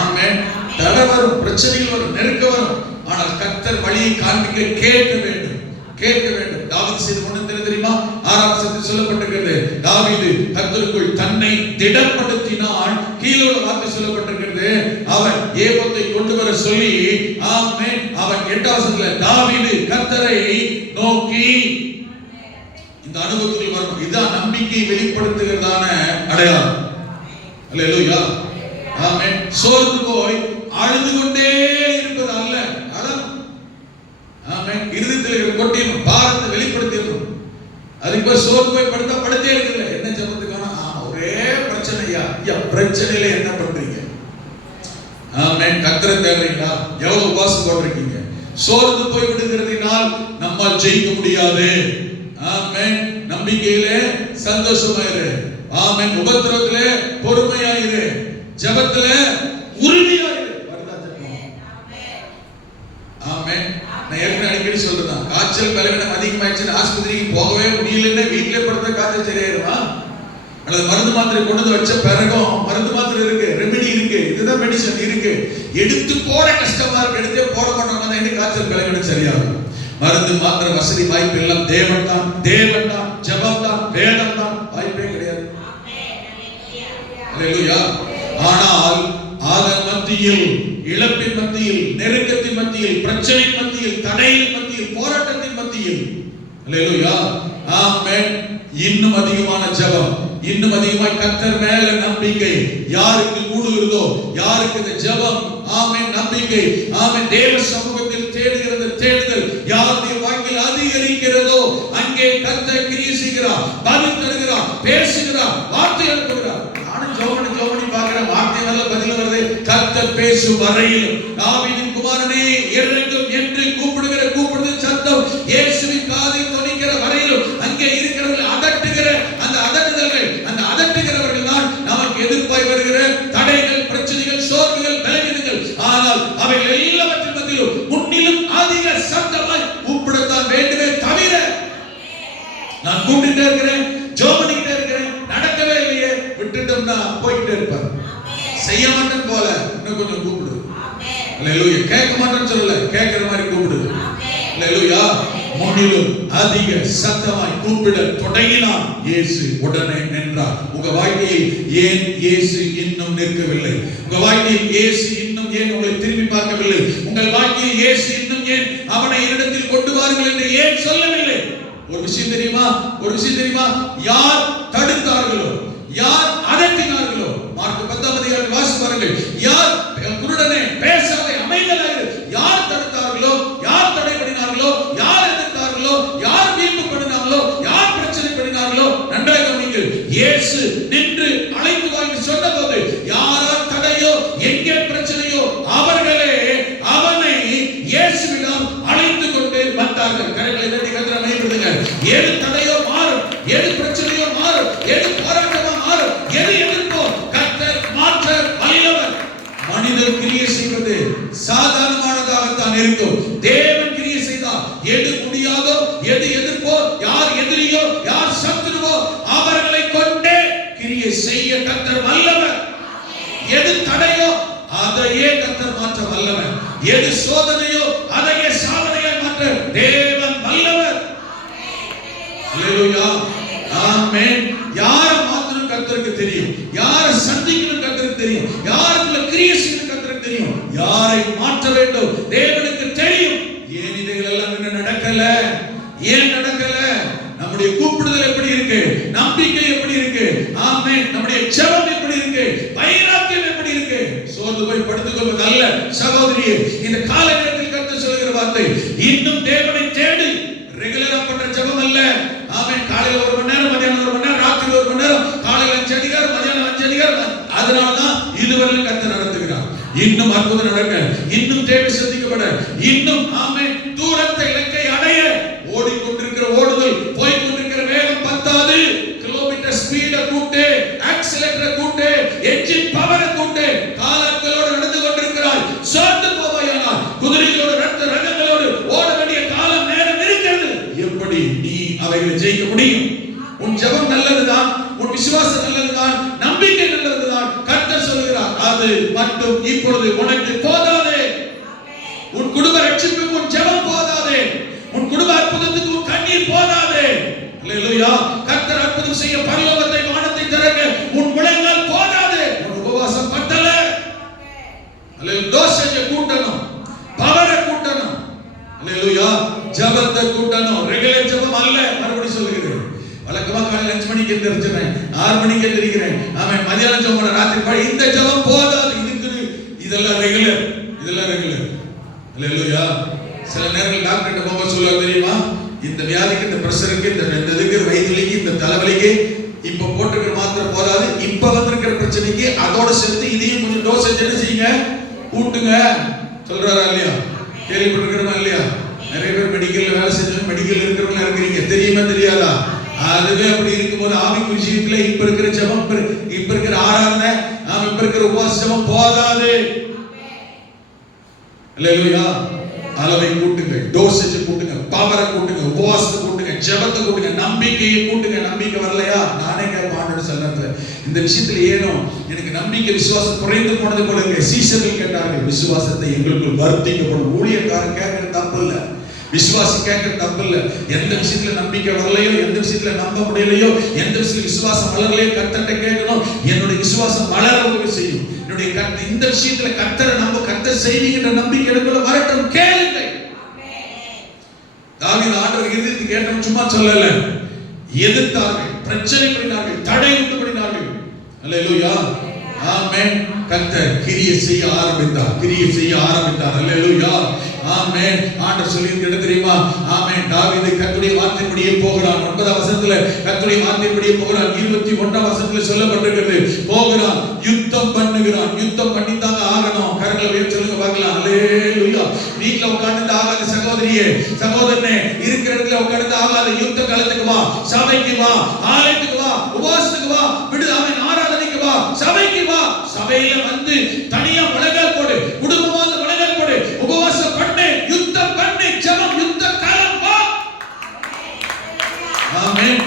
ஆமென். தடை வரும், பிரச்சனைகள் வரும், நெருக்க வரும். ஆனால் கர்த்தர் வழியை காண்பிக்க கேட்க வேண்டும், கேட்க வேண்டும். தாவீது செய்து கொண்டு தெரியுமா? 6ஆம் வசனத்தில் சொல்லப்பட்டிருக்கிறது, தாவீது கர்த்தருக்குள் தன்னை திடப்படுத்தினான். கீழே உள்ள வார்த்தை சொல்லப்பட்டிருக்கிறது, அவன் ஏபோத்தை கொண்டு வர சொல்லி ஆமென். அவன் 8ஆம் வசனத்துல தாவீது கர்த்தரை நோக்கி. இந்த அனுபவத்தில் வரும் இதுதான் நம்பிக்கை வெளிப்படுத்துகிறதான அடையாளம். அல்லேலூயா ஆமென். சோர்ந்து போய் அழுது கொண்டே இருப்பது அல்ல, ஆமென். இருதயத்தில் கொட்டிடணும், பாரத்தை வெளிப்படுத்திடணும். அதுக்கு போய் சோர்ந்து போய் படுத்தா படுத்தே இருக்குல்ல, என்ன ஜெபத்துக்கான ஒரே பிரச்சனையா? பிரச்சனையில என்ன பண்றீங்க? ஆமென். கர்த்தரை தேடுறீங்களா? எவ்வளவு உபவாசம் போட்டிருக்கீங்க? சோர்ந்து போய் விடுகிறதினால் நம்மால் ஜெயிக்க முடியாது. ஆமென். நம்பிக்கையிலே சந்தோஷமாயிரு. ஆமென். உபத்திரத்திலே பொறுமையாயிரு. ஜெபத்திலே உறுதியாயிரு. ஆமென். நான் ஏற்கனவே அடிக்கடி சொல்றேன், காய்ச்சல் பலவீனம் அதிகமாயிடுச்சு, ஆஸ்பத்திரிக்கு போகவே முடியலன்னு வீட்டிலே படுத்த காய்ச்சல் சரியாயிருமா? அல்லது மருந்து மாத்திரை கொண்டு வந்து வச்ச பிறகும் மருந்து மாத்திரை இருக்கு, ரெமெடி இருக்கு, இதுதான் மெடிசன் இருக்கு, எடுத்து போட கஷ்டமா இருக்கு, எடுத்தே போட மாட்டோம், இன்னும் காய்ச்சல் பலவீனம் சரியாகும். மருந்து மாத்திரை வசதி வாய்ப்பு எல்லாம் தேவன் தான், தேவன் தான், ஜெபம் தான், வேதம் தான், வாய்ப்பே கிடையாது. அல்லேலூயா. ஆனால் அதன் மத்தியில், இழப்பின் மத்தியில், நெருக்கத்தின் மத்தியில், பிரச்சனையின் மத்தியில், தடையின் மத்தியில், போராட்டத்தின் மத்தியில், அல்லேலூயா ஆமென், இன்னும் அதிகமான ஜெபம், இன்னும் அதிகமாய் கர்த்தர் மேல நம்பிக்கை யாருக்கு கூடுகிறதோ, யாருக்கு இந்த ஜெபம் ஆமென் நம்பிக்கை ஆமென் தேவ சமூகத்தில் தேடுகிறது தேடுதல் யாருடைய வாழ்க்கையில் அதிகரிக்கிறதோ அங்கே கர்த்தர் கிரியை செய்கிறார், பதில் தருகிறார், பேசுகிறார், வார்த்தை அனுப்புகிறார். நானும் ஜோமனி பார்க்கிறேன், வார்த்தை நல்ல பதில் வருது. கர்த்தர் பேசும் வரையில் தாவீதின் குமாரனே இறங்கும் என்று கூப்பிடுகிற சத்தம் இயேசுவின் காதில் தொனிக்கிற வரையிலும் அங்கே இருக்கிறவர்கள் அதட்டுகிற அந்த அதட்டுதல்கள், அந்த அதட்டுகிறவர்கள் தான் நமக்கு எதிர்ப்பாய் வருகிற தடைகள், பிரச்சனைகள், சோர்வுகள், பலவீனங்கள். ஆனால் அவைகள் எல்லாவற்றின் மத்தியிலும் முன்னிலும் அதிக சத்தமாய் கூப்பிடத்தான் வேண்டுமே தவிர நான் கூப்பிட்டு இருக்கிறேன், ஜோமனிக்கிட்டே இருக்கிறேன், நடக்கவே இல்லையே விட்டுட்டோம்னா போய்கிட்டே இருப்பார். செய்ய மாட்டேன் போல இன்னும் கொஞ்சம் கூப்பிடு. அல்லேலூயா. கேட்க மாட்டேன்னு சொல்லல, கேட்கிற மாதிரி கூப்பிடு. அல்லேலூயா. முன்னிலும் அதிக சத்தமாய் கூப்பிட தொடங்கினான். இயேசு உடனே நின்றார். உங்க வாழ்க்கையில் ஏன் இயேசு இன்னும் நிற்கவில்லை? உங்க வாழ்க்கையில் இயேசு இன்னும் ஏன் உங்களை திரும்பி பார்க்கவில்லை? உங்கள் வாழ்க்கையில் இயேசு இன்னும் ஏன் அவனை இடத்தில் கொண்டு வாருங்கள் என்று ஏன் சொல்லவில்லை? ஒரு விஷயம் தெரியுமா? யார் தடுத்தார்களோ, யார் அதட்டினார்களோ, மார்க் 10ஆம் அதிகாரம் வாசி பாருங்கள். யார் குருடனே பேசாதே அமைதலாயிரு, யார் தடுத்தார்களோ, யார் தடை பண்ணினார்களோ, யார் எதிர்த்தார்களோ, யார் வீம்பு பண்ணினார்களோ, யார் பிரச்சனை பண்ணினார்களோ, நன்றாக கவனியுங்கள். இயேசு நின்று அழைத்து வாங்கி சொன்னபோது யாரால் தடையோ, எங்கே பிரச்சனையோ அவர்களே அவனை இயேசுவிடம் அழைத்து கொண்டு வந்தார்கள். கரங்களை தட்டி கர்த்தரை மகிமைப்படுத்துங்க. எது தடையோ மாறும், எது பிரச்சனையோ மாறும், எது போராட்டமோ மாறும், எது எதிர்ப்போ கர்த்தர் மாற்ற வல்லவர். மனிதர் கிரியை செய்வது சாதாரணமானதாகத்தான் இருக்கும். தேவன் கிரியை செய்தார் எது முடியாதோ, எது எதிர்ப்போ, யார் எதிரியோ, யார் சத்துருவோ அவர்களை கொண்டே கிரியை செய்ய கர்த்தர் வல்லவர். எது தடையோ அதையே கர்த்தர் மாற்ற வல்லவர். எது சோதனையோ அதையே சாதனையாய் மாற்ற தேவன் வல்லவர். அல்லேலூயா ஆமென். யாரை மாற்றணும் கர்த்தருக்கு தெரியும், யாரை சந்திக்கணும் இருக்கிறதோ தேவனுக்கு தெரியும். ஏன் இவைகள் எல்லாம் இன்னும் நடக்கல? ஏன் நடக்கல? நம்முடைய கூப்பிடுதல் எப்படி இருக்கு? நம்பிக்கை எப்படி இருக்கு? ஆமென். நம்முடைய ஜெபம் எப்படி இருக்கு? வைராக்கியம் எப்படி இருக்கு? சோர்ந்து போய் படுத்துக் கொள்வது அல்ல சகோதரியே. இந்த கால நேரத்தில் கர்த்தர் சொல்கிற வார்த்தை, இன்னும் தேவனை தேடு. ரெகுலரா பண்ற ஜெபம் அல்ல. ஆமென். காலையில 1 மணி நேரம், மத்தியானம் 1 மணி நேரம், ராத்திரி 1 மணி நேரம், காலையில 5 அதிகாரம், மத்தியானம் 5 அதிகாரம். அதனாலதான் இதுவரையிலும் கர்த்தர் நடத்துகிறார். இன்னும் அற்புதம் நடக்க, இன்னும் தேவை சந்திக்கப்பட, இன்னும் ஆமென் தூரத்தை இலக்கை அடைய ஓடிக்கொண்டிருக்கிற ஓடுதல், போய்கொண்டிருக்கிற வேகம் பத்தாது. கிலோமீட்டர் ஸ்பீட கூட்டு, ஆக்சிலரேட்டர் கூட்டு, என்ஜின் பவரை கூட்டு. காலங்களோடு நடந்து கொண்டிருக்கிறாய், சோர்ந்து போவாயானால் குதிரைகளோடு ரதங்களோடு ஓட வேண்டிய காலம் நேரம் இருக்கிறது. எப்படி நீ அவைகளை ஜெயிக்க முடியும்? உன் ஜெபம் நல்லதுதான், உன் விசுவாசம் நல்லதுதான், நம்பிக்கை நல்லதுதான். கர்த்தர் சொல்கிறார், அது மட்டும் இப்பொழுது உனக்கு போதாது. உன் குடும்ப ரட்சிப்புக்கு உன் ஜெபம் போதாது. உன் குடும்ப அற்புதத்துக்கு உன் கண்ணீர் போதாது. அல்லேலூயா. கர்த்தர் அற்புதம் செய்ய பரலோகத்தை வானத்தை திறக்க உன் முழங்கால் போதாது. உன் உபவாசம் பத்தல. அல்லேலூயா. தோசையை கூட்டணும், பவரை கூட்டணும். அல்லேலூயா. ஜெபத்தை கூட்டணும். ரெகுலர் ஜெபம் அல்ல. மறுபடியும் சொல்கிறேன், வழக்கமா காலையில 5 மணிக்கு எந்திரிச்சேன், 6 மணிக்கு எந்திரிக்கிறேன். அவன் மதியானம் ஜெபம் பண்ண, ராத்திரி படி. இந்த ஜெபம் போதாது. இதெல்லாம் ரெகுலர், இதெல்லாம் ரெகுலர். அல்லேலூயா. சில நேரங்கள் டாக்டர் போக சொல்ல தெரியுமா, இந்த வியாதிக்கு, இந்த பிரஷருக்கு, இந்த இதுக்கு, வயிற்றுலிக்கு, இந்த தலைவலிக்கு இப்ப போட்டுக்கிற மாத்திரை போதாது. இப்ப வந்திருக்கிற பிரச்சனைக்கு அதோட சேர்த்து இதையும் கொஞ்சம் டோசேஜ் என்ன செய்யுங்க, கூட்டுங்க சொல்றாரா இல்லையா? கேள்விப்பட்டிருக்கிறோமா இல்லையா? நிறைய பேர் மெடிக்கல்ல வேலை செஞ்சவங்க, மெடிக்கல் இருக்கிறவங்க இருக்கிறீங்க, தெரியுமா தெரியாதா? அதுவே அப்படி இருக்கும்போது ஆவிக்குரிய விஷயத்துல இப்ப இருக்கிற ஜெபம், இப்ப இருக்கிற ஆராதனை, இப்ப இருக்கிற உபவாச ஜெபம் போதாது. அல்லேலூயா. அளவை கூட்டுங்க, டோசேஜ் கூட்டுங்க, பவரை கூட்டுங்க, உபவாசத்தை கூட்டுங்க, ஜெபத்தை கூட்டுங்க, நம்பிக்கையை கூட்டுங்க. நம்பிக்கை வரலையா? நானே கேட்பான்னு சொல்றது இந்த விஷயத்துல ஏனோ எனக்கு நம்பிக்கை விசுவாசம் குறைந்து போனது போல இருக்கு. சீஷர்கள் கேட்டார்கள், விசுவாசத்தை எங்களுக்குள் வர்த்திக்கப்படும். ஊழியக்காரன் கேட்கறது தப்பு இல்ல, விசுவாசி கேட்கறது தப்பு இல்ல. எந்த விஷயத்துல நம்பிக்கை வரலையோ, எந்த விஷயத்துல நம்ப முடியலையோ, எந்த விஷயத்துல விசுவாசம் வளரலையோ கர்த்தர்ட்ட கேட்கணும். என்னுடைய விசுவாசம் வளர உதவி செய்யும். இந்த விஷயத்துல கர்த்தரை நம்ம கர்த்தர் செய்வீங்கன்ற நம்பிக்கை எனக்குள்ள வரட்டும். கேளுங்கள். தாவீது ஆண்டவர் இறுதியில் கேட்டவன் சும்மா சொல்லல, எதிர்த்தார்கள், பிரச்சனை பண்ணினார்கள், தடை உண்டு பண்ணினார்கள். அல்லேலூயா. ஆமென். கர்த்தர் கிரியை செய்ய ஆரம்பித்தார், கிரியை செய்ய ஆரம்பித்தார். அல்லேலூயா. ஆமென். ஆண்டவர் சொல்லியிருக்கிறது தெரியுமா? ஆமென். தாவீது கர்த்தருடைய வார்த்தையின்படியே போகிறான். 9ஆம் வசனத்துல கர்த்தருடைய வார்த்தையின்படியே போகிறான். 21ஆம் வசனத்துல சொல்லப்பட்டிருக்கிறது, போகிறான், யுத்தம் பண்ணுகிறான். யுத்தம் பண்ணித்தாங்க ஆகணும். கரங்களை உயர்த்தி சொல்லுங்க பார்க்கலாம். அல்லேலூயா. வீட்ல உட்கார்ந்து ஆகாத சகோதரியே, சகோதரனே, இருக்கிற இடத்துல உட்கார்ந்து ஆகாத. யுத்த களத்துக்கு வா, சபைக்கு வா, ஆலயத்துக்கு வா, உபவாசத்துக்கு வா, விடு ஆமென், ஆராதனைக்கு வா, சபைக்கு வா. சபையில வந்து தனியா முழங்கால் போடு, குடும்பமா முழங்கால் போடு, உபவாசம் பண்ணு, யுத்தம் பண்ணு, ஜெபம், யுத்த களம் வா. ஆமென்.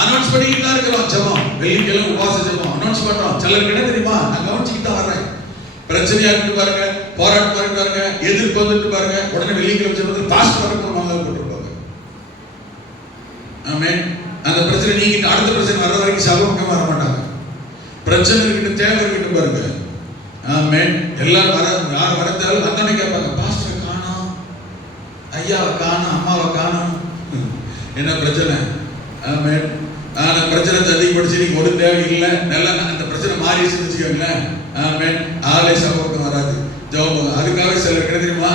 அனௌன்ஸ் பண்ணிட்டு தான் இருக்கிறோம். ஜெபம், வெள்ளிக்கிழமை உபவாச ஜெபம் அனௌன்ஸ் பண்றோம். சிலருக்கு என்ன தெரியுமா, நான் கவனிச்சுட்டு தான் வர்றேன். பிரச்சனையா இருக்கு பாருங்க, போராட்டம் இருக்கு பாருங்க, எதிர்ப்பு வந்துட்டு பாருங்க, உடனே வெள்ளிக்கிழமை ஜெபத்துக்கு பாஸ்டர் வரைக்கும் மங்கால் போட்டுருப்பாங்க. ஆமென். அந்த பிரச்சனை நீங்க அடுத்த பிரச்சனை வர்ற வரைக்கும் சபை பக்கம் வர மாட்டாங்க. பிரச்சனை இருக்கட்டும், தேவை இருக்கட்டும் பாருங்க. ஆமென். எல்லாரும் வர, யார் வரத்தாலும் வந்தோடனே கேட்பாங்க, பாஸ்டரை காணோம், ஐயாவை காணோம், அம்மாவை காணோம், என்ன பிரச்சனை? ஆமென். ஆனா பிரச்சனை அதிகப்படுத்தி நீங்க ஒரு தேவை இல்லை, நல்லா அந்த பிரச்சனை மாறி வச்சுக்கோங்களேன். ஆமென். ஆலய சபைக்கு வராது, ஜெபம். அதுக்காக சிலர் என்ன தெரியுமா,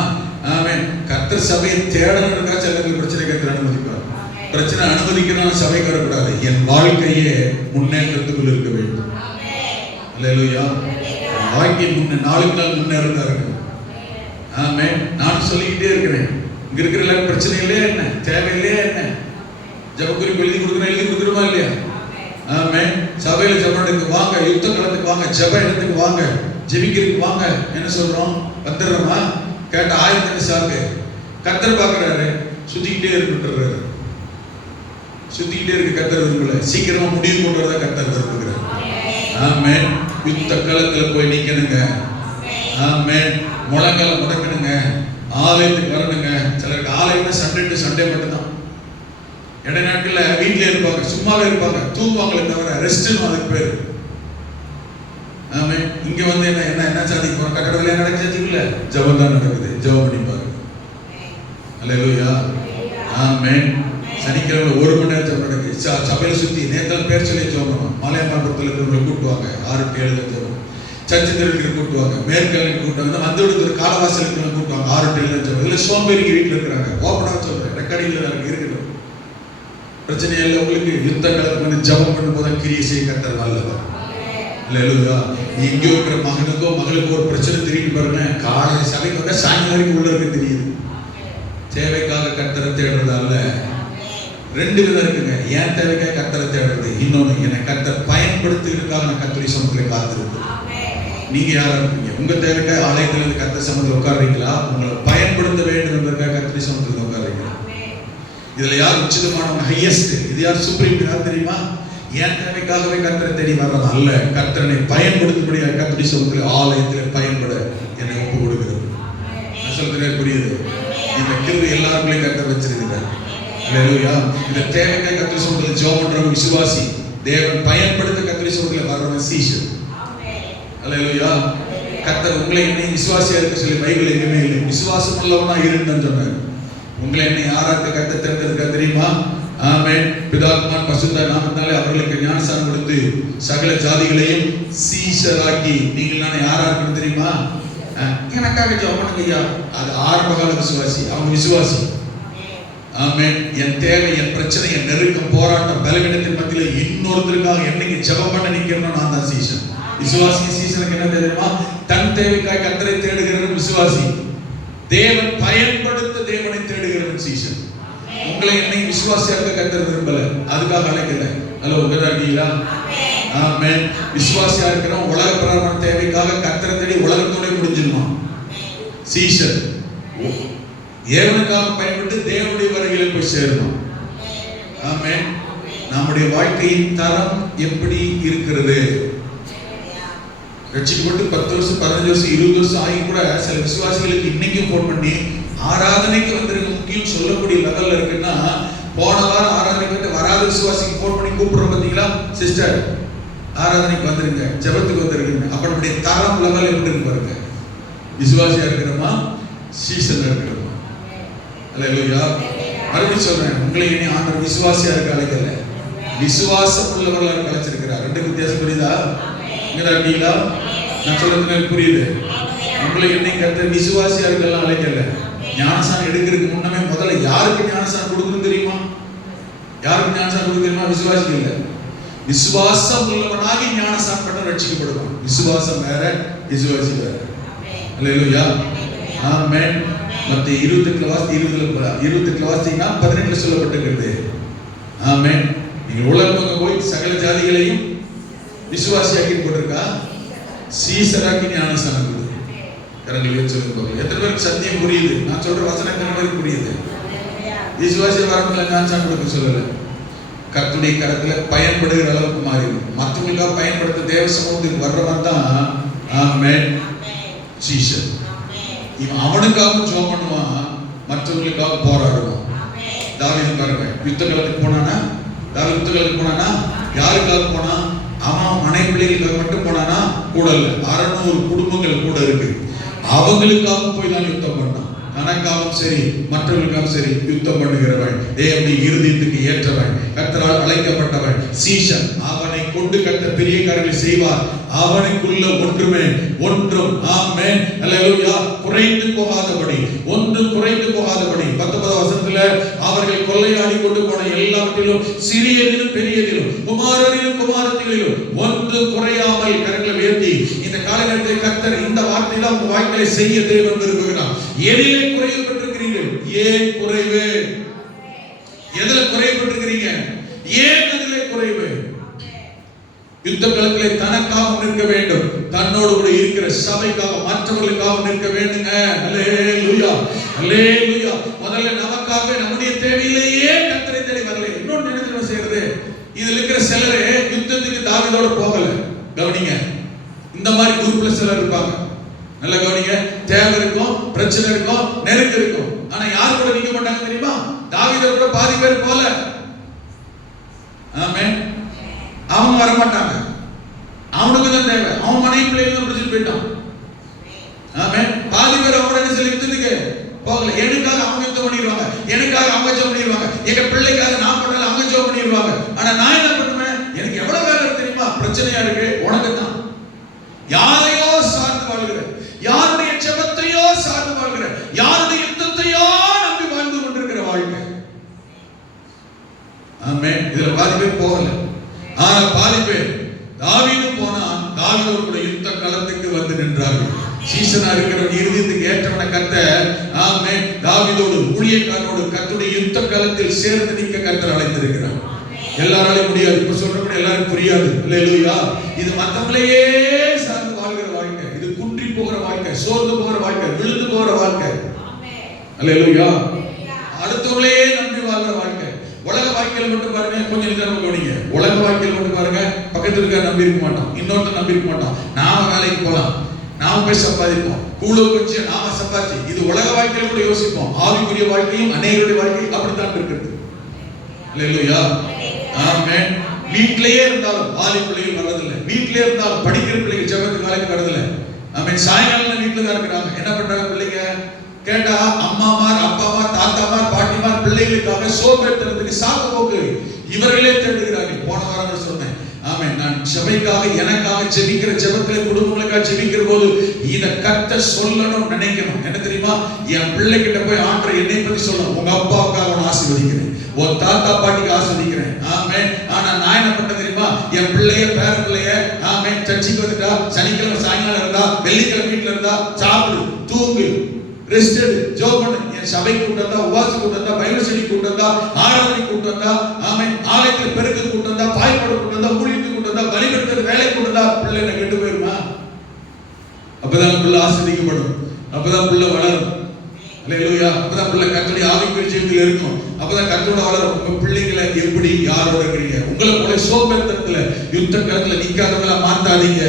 ஆமென், கர்த்தர் சபையை தேடணுன்றதுக்காக சிலருக்கு பிரச்சனை கர்த்தர் அனுமதிப்பார். பிரச்சனை அனுமதிக்கணும், சபைக்கு வரக்கூடாது. என் வாழ்க்கையே முன்னேற்றத்துக்குள் இருக்க வேண்டும். அல்லேலூயா. வாழ்க்கை நாளுக்கு நாள் முன்னேறதா இருக்கு. ஆமென். நான் சொல்லிக்கிட்டே இருக்கிறேன், இங்க இருக்கிற எல்லாரும் பிரச்சனையிலே என்ன, தேவையில்லையே என்ன, ஜெபக்குறிப்பு எழுதி கொடுக்கணும், எழுதி கொடுக்குறோமா இல்லையா? ஆமென். சபையில ஜெபத்துக்கு வாங்க, யுத்த களத்துக்கு வாங்க, ஜெப இடத்துக்கு வாங்க, ஜெபிக்கிறதுக்கு வாங்க. என்ன சொல்றோம்? வந்துடுறோமா? கேட்ட 1000 சாக்கு கர்த்தர் பார்க்கிறாரு, சுத்திக்கிட்டே இருக்குன்றாரு. சுத்திக்கிட்டே இருக்கு கர்த்தர் விரும்பல. சீக்கிரமா முடிவு கொண்டு வரதா கர்த்தர் விரும்புகிறார். ஆமென். யுத்த களத்துல போய் நிக்கணுங்க. ஆமென். முழங்கால முடக்கணுங்க, ஆலயத்துக்கு வரணுங்க. சிலருக்கு ஆலயம்னா சண்டே டு சண்டே மட்டும்தான். இடை நாட்கள்ல வீட்டிலே இருப்பாங்க, சும்மாவே இருப்பாங்க, தூங்குவாங்களே தவிர ரெஸ்ட்னு அதுக்கு பேரு. ஆமே. இங்க வந்து என்ன என்ன என்ன சாதிக்க போறோம்? கட்டட வேலையா நடக்க சாதிக்கல, ஜெபம் தான் நடக்குது. ஜெபம் பண்ணி பாருங்க. அல்லேலூயா, ஆமென். சனிக்கிழமை 1 மணி நேரம் ஜெபம் நடக்குது. சபையில சுத்தி நேத்தல் பேர் சொல்லி ஜெபம் பண்ணுவோம். மலையமாபுரத்துல இருக்கிறவங்களை கூட்டுவாங்க, 6 to 7 ஜெபம். சர்ச்சு தெருவுக்கு கூட்டுவாங்க, மேற்கல்லுக்கு கூட்டுவாங்க, மந்தோடு காலவாசலுக்கு கூட்டுவாங்க, 6 to 7 ஜெபம். இதுல சோம்பேறிக்கு வீட்டுல இருக்கிறாங்க. ஓப்பனா சொல்றேன், ரெக்கார்டிங்ல இருக்கட்டும், பிரச்சனை இல்லை. உங்களுக்கு யுத்த காலத்துக்கு வந்து ஜெபம் பண்ணும்போது கிரியை செய்ய கர்த்தர் நல்லவர். அல்லேலூயா. எங்கேயோ இருக்கிற மகனுக்கோ மகளுக்கோ ஒரு பிரச்சனை தெரியும் பாருங்க, காலை சபைக்கு வந்தா சாயங்காலம் வரைக்கும் உள்ள இருக்கு தெரியுது. தேவைக்காக கர்த்தரை தேடுறது அல்ல. 2 விதம் இருக்குங்க. ஏன் தேவைக்காக கர்த்தரை தேடுறது, இன்னொன்னு என்னை கர்த்தர் பயன்படுத்துகிறதுக்காக நான் கர்த்தருடைய சமூகத்தில் காத்திருக்கேன். நீங்க யாரா இருக்கீங்க? உங்க தேவைக்காக ஆலயத்தில் இருந்து கர்த்தர் சமூகத்தில் உட்கார்றீங்களா? உங்களை பயன்படுத்த வேண்டும் என்பதற்காக கர்த்தருடைய சமூகத்தில் உட்கார்றீங்களா? இதுல யார் உச்சிதமானவங்க, ஹையஸ்ட்? இது யார் சுப்ரீம்? யார் தெரியுமா? ஏன் தேவைக்காகவே கர்த்தரை தேடி வர்றது அல்ல, கர்த்தரை பயன்படுத்தக்கூடிய கர்த்தருடைய சமூகத்தில் ஆலயத்தில் பயன்பட என்னை ஒப்பு கொடுக்கிறது. நான் சொல்றேன், புரியுது? இந்த கிருபை எல்லாருக்குள்ளேயும் கர்த்தர் வச்சிருக்கிறார். அல்லேலூயா. இந்த தேவைக்காக கர்த்தருடைய சமூகத்தில் ஜெபம் பண்றவங்க விசுவாசி, தேவன் பயன்படுத்த கர்த்தருடைய சமூகத்தில் வர்றவன் சீஷர். அல்லேலூயா. கர்த்தர் உங்களை என்னை விசுவாசியா இருக்க சொல்லி பைபிள் எங்கேயுமே இல்லை. விசுவாசம் உள்ளவனா இருன்னு சொன்னார். உங்களை என்னை யாராக்க கர்த்தர் தேர்ந்தெடுக்க தெரியுமா? ஆமென். பிதாகுமாரன் பரிசுத்த நாமத்தாலே அவர்களுக்கு ஞானஸ்நானம் கொடுத்து சகல ஜாதிகளையும் சீஷராக்கி. நீங்கள் நான் யாரா இருக்குன்னு தெரியுமா? எனக்காக ஜெபம் பண்ணுங்க ஐயா. அது ஆரம்பகால விசுவாசி, அவங்க விசுவாசி. ஆமென். என் தேவை, என் பிரச்சனை, என் நெருக்கம், போராட்டம், பலவீனத்தின் மத்தியில இன்னொருத்தருக்காக என்னைக்கு ஜெபம் பண்ண நிக்கிறேனோ நான் தான் சீஷன். விசுவாசி சீஷனுக்கு என்ன தெரியுமா? தன் தேவைக்காக கர்த்தரை தேடுகிறவன் விசுவாசி. தேவன் பயன்படுத்த தேவனை தேடுகிறவன் சீஷன். உங்களை என்னை விசுவாசியாக கர்த்தர் விரும்பல, அதுக்காக அழைக்கல. ஹலோ, உங்கதான் இருக்கீங்களா? ஆமென். விசுவாசியா இருக்கிறோம். உலக பிரகாரமான தேவைக்காக கர்த்தரை தேடி உலகத்தோட முடிஞ்சிருமா? சீஷன் தேவனுக்காக பயன்பட்டு தேவனுடைய வருகையில் போய் சேருமா? ஆமென். நம்முடைய வாழ்க்கையின் தரம் எப்படி இருக்கிறது? ரட்சிக்கப்பட்டு 10 வருஷம் 15 வருஷம் 20 வருஷம் ஆகி கூட சில விசுவாசிகளுக்கு இன்னைக்கும் போன் பண்ணி ஆராதனைக்கு வந்திருக்க முக்கியம் சொல்லக்கூடிய லெவல்ல இருக்குன்னா, போன வாரம் ஆராதனைக்கு வந்து வராத விசுவாசிக்கு போன் பண்ணி கூப்பிடுறோம் பார்த்தீங்களா, சிஸ்டர் ஆராதனைக்கு வந்துருங்க, ஜெபத்துக்கு வந்துருங்க. அப்ப நம்முடைய தரம் லெவல் எப்படி இருக்கு பாருங்க. விசுவாசியா இருக்கிறோமா, சீசனா இருக்கிறோமா? அல்லேலூயா. மறுபடியும் சொல்றேன், உங்களை இனி ஆண்டவர் விசுவாசியா இருக்க அழைக்கல, விசுவாசம் உள்ளவர்களாக அழைச்சிருக்கிறார். 2 வித்தியாசம் புரியுதா? இருக்கீங்களா? நான் சொல்றது புரியுது? உங்களை என்னை கர்த்தர் விசுவாசியா இருக்கலாம் அழைக்கல. ஞானஸ்நானம் எடுக்கிறதுக்கு முன்னமே முதல்ல யாருக்கு ஞானஸ்நானம் கொடுக்கணும் தெரியுமா? யாருக்கு ஞானஸ்நானம் கொடுக்க தெரியுமா? விசுவாசி இல்ல, விசுவாசம் உள்ளவனாகி ஞானஸ்நானம் பண்ண ரட்சிக்கப்படுவான். விசுவாசம் வேற, விசுவாசி வேற. அல்லேலூயா. ஆமென். மத்தேயு 28 வாசித்தீங்கன்னா 18 சொல்லப்பட்டிருக்கிறது. ஆமென். நீங்கள் உலகத்துக்கு போய் சகல ஜாதிகளையும் விசுவாசியாக்கி போட்டிருக்கா, சீசராக்கி ஞானஸ்நானம் கொடு. கரங்களை சொல்லுங்க. எத்தனை பேருக்கு சத்தியம் புரியுது? நான் சொல்ற வசனம் எத்தனை பேருக்கு புரியுது? விசுவாசிய வரத்துல ஞானஸ்நானம் கொடுக்க சொல்லல, கர்த்தருடைய கரத்துல பயன்படுகிற அளவுக்கு மாறிடும். மற்றவங்களுக்காக பயன்படுத்த தேவ சமூகத்துக்கு வர்றவன் தான் ஆமென் சீஷன். இவன் அவனுக்காக ஜெபம் பண்ணுவான், மற்றவங்களுக்காக போராடுவான். தாவீது பாருங்க, யுத்த காலத்துக்கு போனானா, தாவீது யுத்த காலத்துக்கு போனானா யாருக்காக போனா? அவன் மனைவி பிள்ளைகளுக்காக மட்டும் போனானா? கூட இல்ல, 600 குடும்பங்கள் கூட இருக்கு. அவங்களுக்காக போய் தான் யுத்தம் பண்ணான். தனக்காகவும் சரி மற்றவர்களுக்காகவும் சரி யுத்தம் பண்ணுகிறவன், தேவனுடைய இருதயத்துக்கு ஏற்றவன், கர்த்தரால் அழைக்கப்பட்டவன், சீஷன். அவனை கொண்டு கர்த்தர் பெரிய காரியங்களை செய்வார். அவனுக்குள்ள ஒன்றும் ஆமென் அல்லேலூயா குறைந்து போகாதபடி, ஒன்றும் குறைந்து போகாதபடி. 19 வசனத்துல அவர்கள் கொள்ளையாடி கொண்டு போன எல்லாவற்றிலும் சிறியதிலும் பெரியதிலும் குமாரரிலும் குமாரத்திலும் ஒன்றும் குறையாமல் கரங்களை உயர்த்தி இந்த காலகட்டத்தில் கர்த்தர் இந்த வார்த்தையில உங்க வாழ்க்கையை செய்ய தேவன் விரும்புகிறார். எதிலே குறைவுபட்டிருக்கிறீர்கள்? ஏன் குறைவு? எதுல குறைவுபட்டிருக்கிறீங்க? ஏன் அதிலே குறைவு? யுத்த களத்திலே தனக்காக நிற்க வேண்டும், தன்னோடு கூட இருக்கிற சபைக்காக மற்றவர்களுக்காக நிற்க வேண்டுங்க. அல்லேலூயா அல்லேலூயா. முதல்ல நமக்காக நம்முடைய தேவையிலேயே கர்த்தரை தேடி வரல. இன்னொன்று என்ன செய்யறது? இதுல இருக்கிற சிலரே யுத்தத்துக்கு தாவீதோட போகல. கவனிங்க, இந்த மாதிரி குரூப்ல சிலர் இருப்பாங்க. நல்ல கவனிங்க, தேவை இருக்கும், பிரச்சனை இருக்கும், நெருக்கம் இருக்கும். ஆனா யார் கூட நிக்க மாட்டாங்க தெரியுமா? தாவீதோட கூட பாதி பேர் போல. ஆமென். அவங்க வர மாட்டாங்க. அவனுக்கு தான் தேவை, அவன் மனைவி போகல. எனக்காக அவங்க யுத்தம் பண்ணிடுவாங்க, எனக்காக அவங்க ஜெபம் பண்ணிடுவாங்க, எங்க பிள்ளைக்காக நான் பண்ணல அவங்க ஜெபம் பண்ணிடுவாங்க. ஆனா நான் என்ன பண்ணுவேன்? எனக்கு எவ்வளவு வேலை தெரியுமா? பிரச்சனையா இருக்கு உனக்கு தான். யாரையோ சார்ந்து வாழ்கிற, யாருடைய ஜெபத்தையோ சார்ந்து வாழ்கிற, யாருடைய யுத்தத்தையோ நம்பி வாழ்ந்து கொண்டிருக்கிற வாழ்க்கை. ஆமென். இதுல பாதி பேர் போகல. ஆனா பாதி பேர் தாவீது போனான். தாவீதோடு கூட யுத்த களத்துக்கு வந்து நின்றார்கள். சீசனா இருக்கிற இறுதிக்கு ஏற்றவன கர்த்தர், ஆமென், தாவீதோடு ஊழியக்காரனோடு கர்த்தருடைய யுத்த களத்தில் சேர்ந்து நிற்க கர்த்தர் அழைத்திருக்கிறார். எல்லாராலையும் முடியாது. இப்ப சொல்றபடி எல்லாரும் புரியாது. அல்லேலூயா. இது மத்தவங்களையே சார்ந்து வாழ்கிற வாழ்க்கை. இது குன்றி போகிற வாழ்க்கை, சோர்ந்து போகிற வாழ்க்கை, விழுந்து போகிற வாழ்க்கை. அல்லேலூயா. அடுத்தவங்களையே நம்பி வாழ்கிற வாழ்க்கை. உலக வாழ்க்கையில மட்டும் பாருங்க, கொஞ்சம் நிதானமா கவனிங்க. உலக வாழ்க்கையில மட்டும் பாருங்க, பக்கத்துல இருக்க நம்பி இருக்க மாட்டோம், இன்னொருத்தர் நம்பி இருக்க மாட்டோம். நாம வேலைக்கு போலாம், நாம போய் சம்பாதிப்போம், கூழுக்கு வச்சு நாம சம்பாதிச்சு. இது உலக வாழ்க்கையில கூட யோசிப்போம். ஆவிக்குரிய வாழ்க்கையும் அநேகருடைய வாழ்க்கையும் அப்படித்தான் இருக்குது. அல்லேலூயா. ஆமென். வீட்லயே இருந்தாலும் வாலி பிள்ளைகள் வர்றதில்லை, வீட்லயே இருந்தாலும் படிக்கிற பிள்ளைகள் ஜெபத்துக்கு வேலைக்கு வரதில்லை. ஆமென். சாயங்காலம் வீட்டுல தான் இருக்கிறாங்க. என்ன பண்றாங்க பிள்ளைங்க கேட்டா? அம்மாமார், அப்பாமார், தாத்தாமார், பாட்டிமார் பிள்ளைகளுக்காக சோபேத்தனத்துக்கு சாக்கு போக்கு இவர்களே தேடுகிறார்கள். போன வாரம் சொன்னேன். ஆமென். நான் சபைக்காக எனக்காக ஜெபிக்கிற ஜெபத்திலே குடும்பங்களுக்காக ஜெபிக்கிற போது இத கர்த்தர் சொல்லணும் நினைக்கணும். என்ன தெரியுமா? என் பிள்ளை கிட்ட போய் ஆண்டவர் என்னை பத்தி சொல்லணும். உங்க அப்பாவுக்காக நான் ஆசீர்வதிக்கிறேன், உன் தாத்தா பாட்டிக்கு ஆசீர்வதிக்கிறேன். ஆமென். ஆனா நான் என்ன பண்ண தெரியுமா? என் பிள்ளைய பேர பிள்ளைய ஆமென் சர்ச்சுக்கு வந்துட்டா, சனிக்கிழமை சாயங்காலம் இருந்தா, வெள்ளிக்கிழமை வீட்டுல இருந்தா, சாப்பிடு, தூங்கு, ரெஸ்ட் எடு, ஜெபம் பண்ணு. என் சபை கூட்டம் வந்தா, உபவாச கூட்டம் வந்தா, பைபிள் ஸ்டடி கூட்டம் வந்தா, ஆராதனை கூட்டம் வந்தா, ஆமென், ஆலயத்தில் பெருக்க கூட்டம் வந்தா, பாய்பாடு கூட்டம் வந்தா, ஊழியத்து கூட்டம் வந்தா, பலிபீடத்துல வேலை கூட்டம் வந்தா, பிள்ளை என்ன கெட்டு போயிருமா? அப்பதான் பிள்ளை ஆசீர்வதிக்கப்படும், அப்பதான் பிள்ளை வளரும். அல்லேலூயா. அப்பதான் பிள்ளை கர்த்தருடைய ஆவிக்குரிய ஜீவியத்தில் இருக்கும், அப்பதான் கர்த்தரோட வளரும். உங்க பிள்ளைகளை எப்படி யாரோட இருக்கிறீங்க? உங்களை போல சோம்பேறித்தனத்துல யுத்த களத்துல நிக்காதவங்களா மாத்தாதீங்க.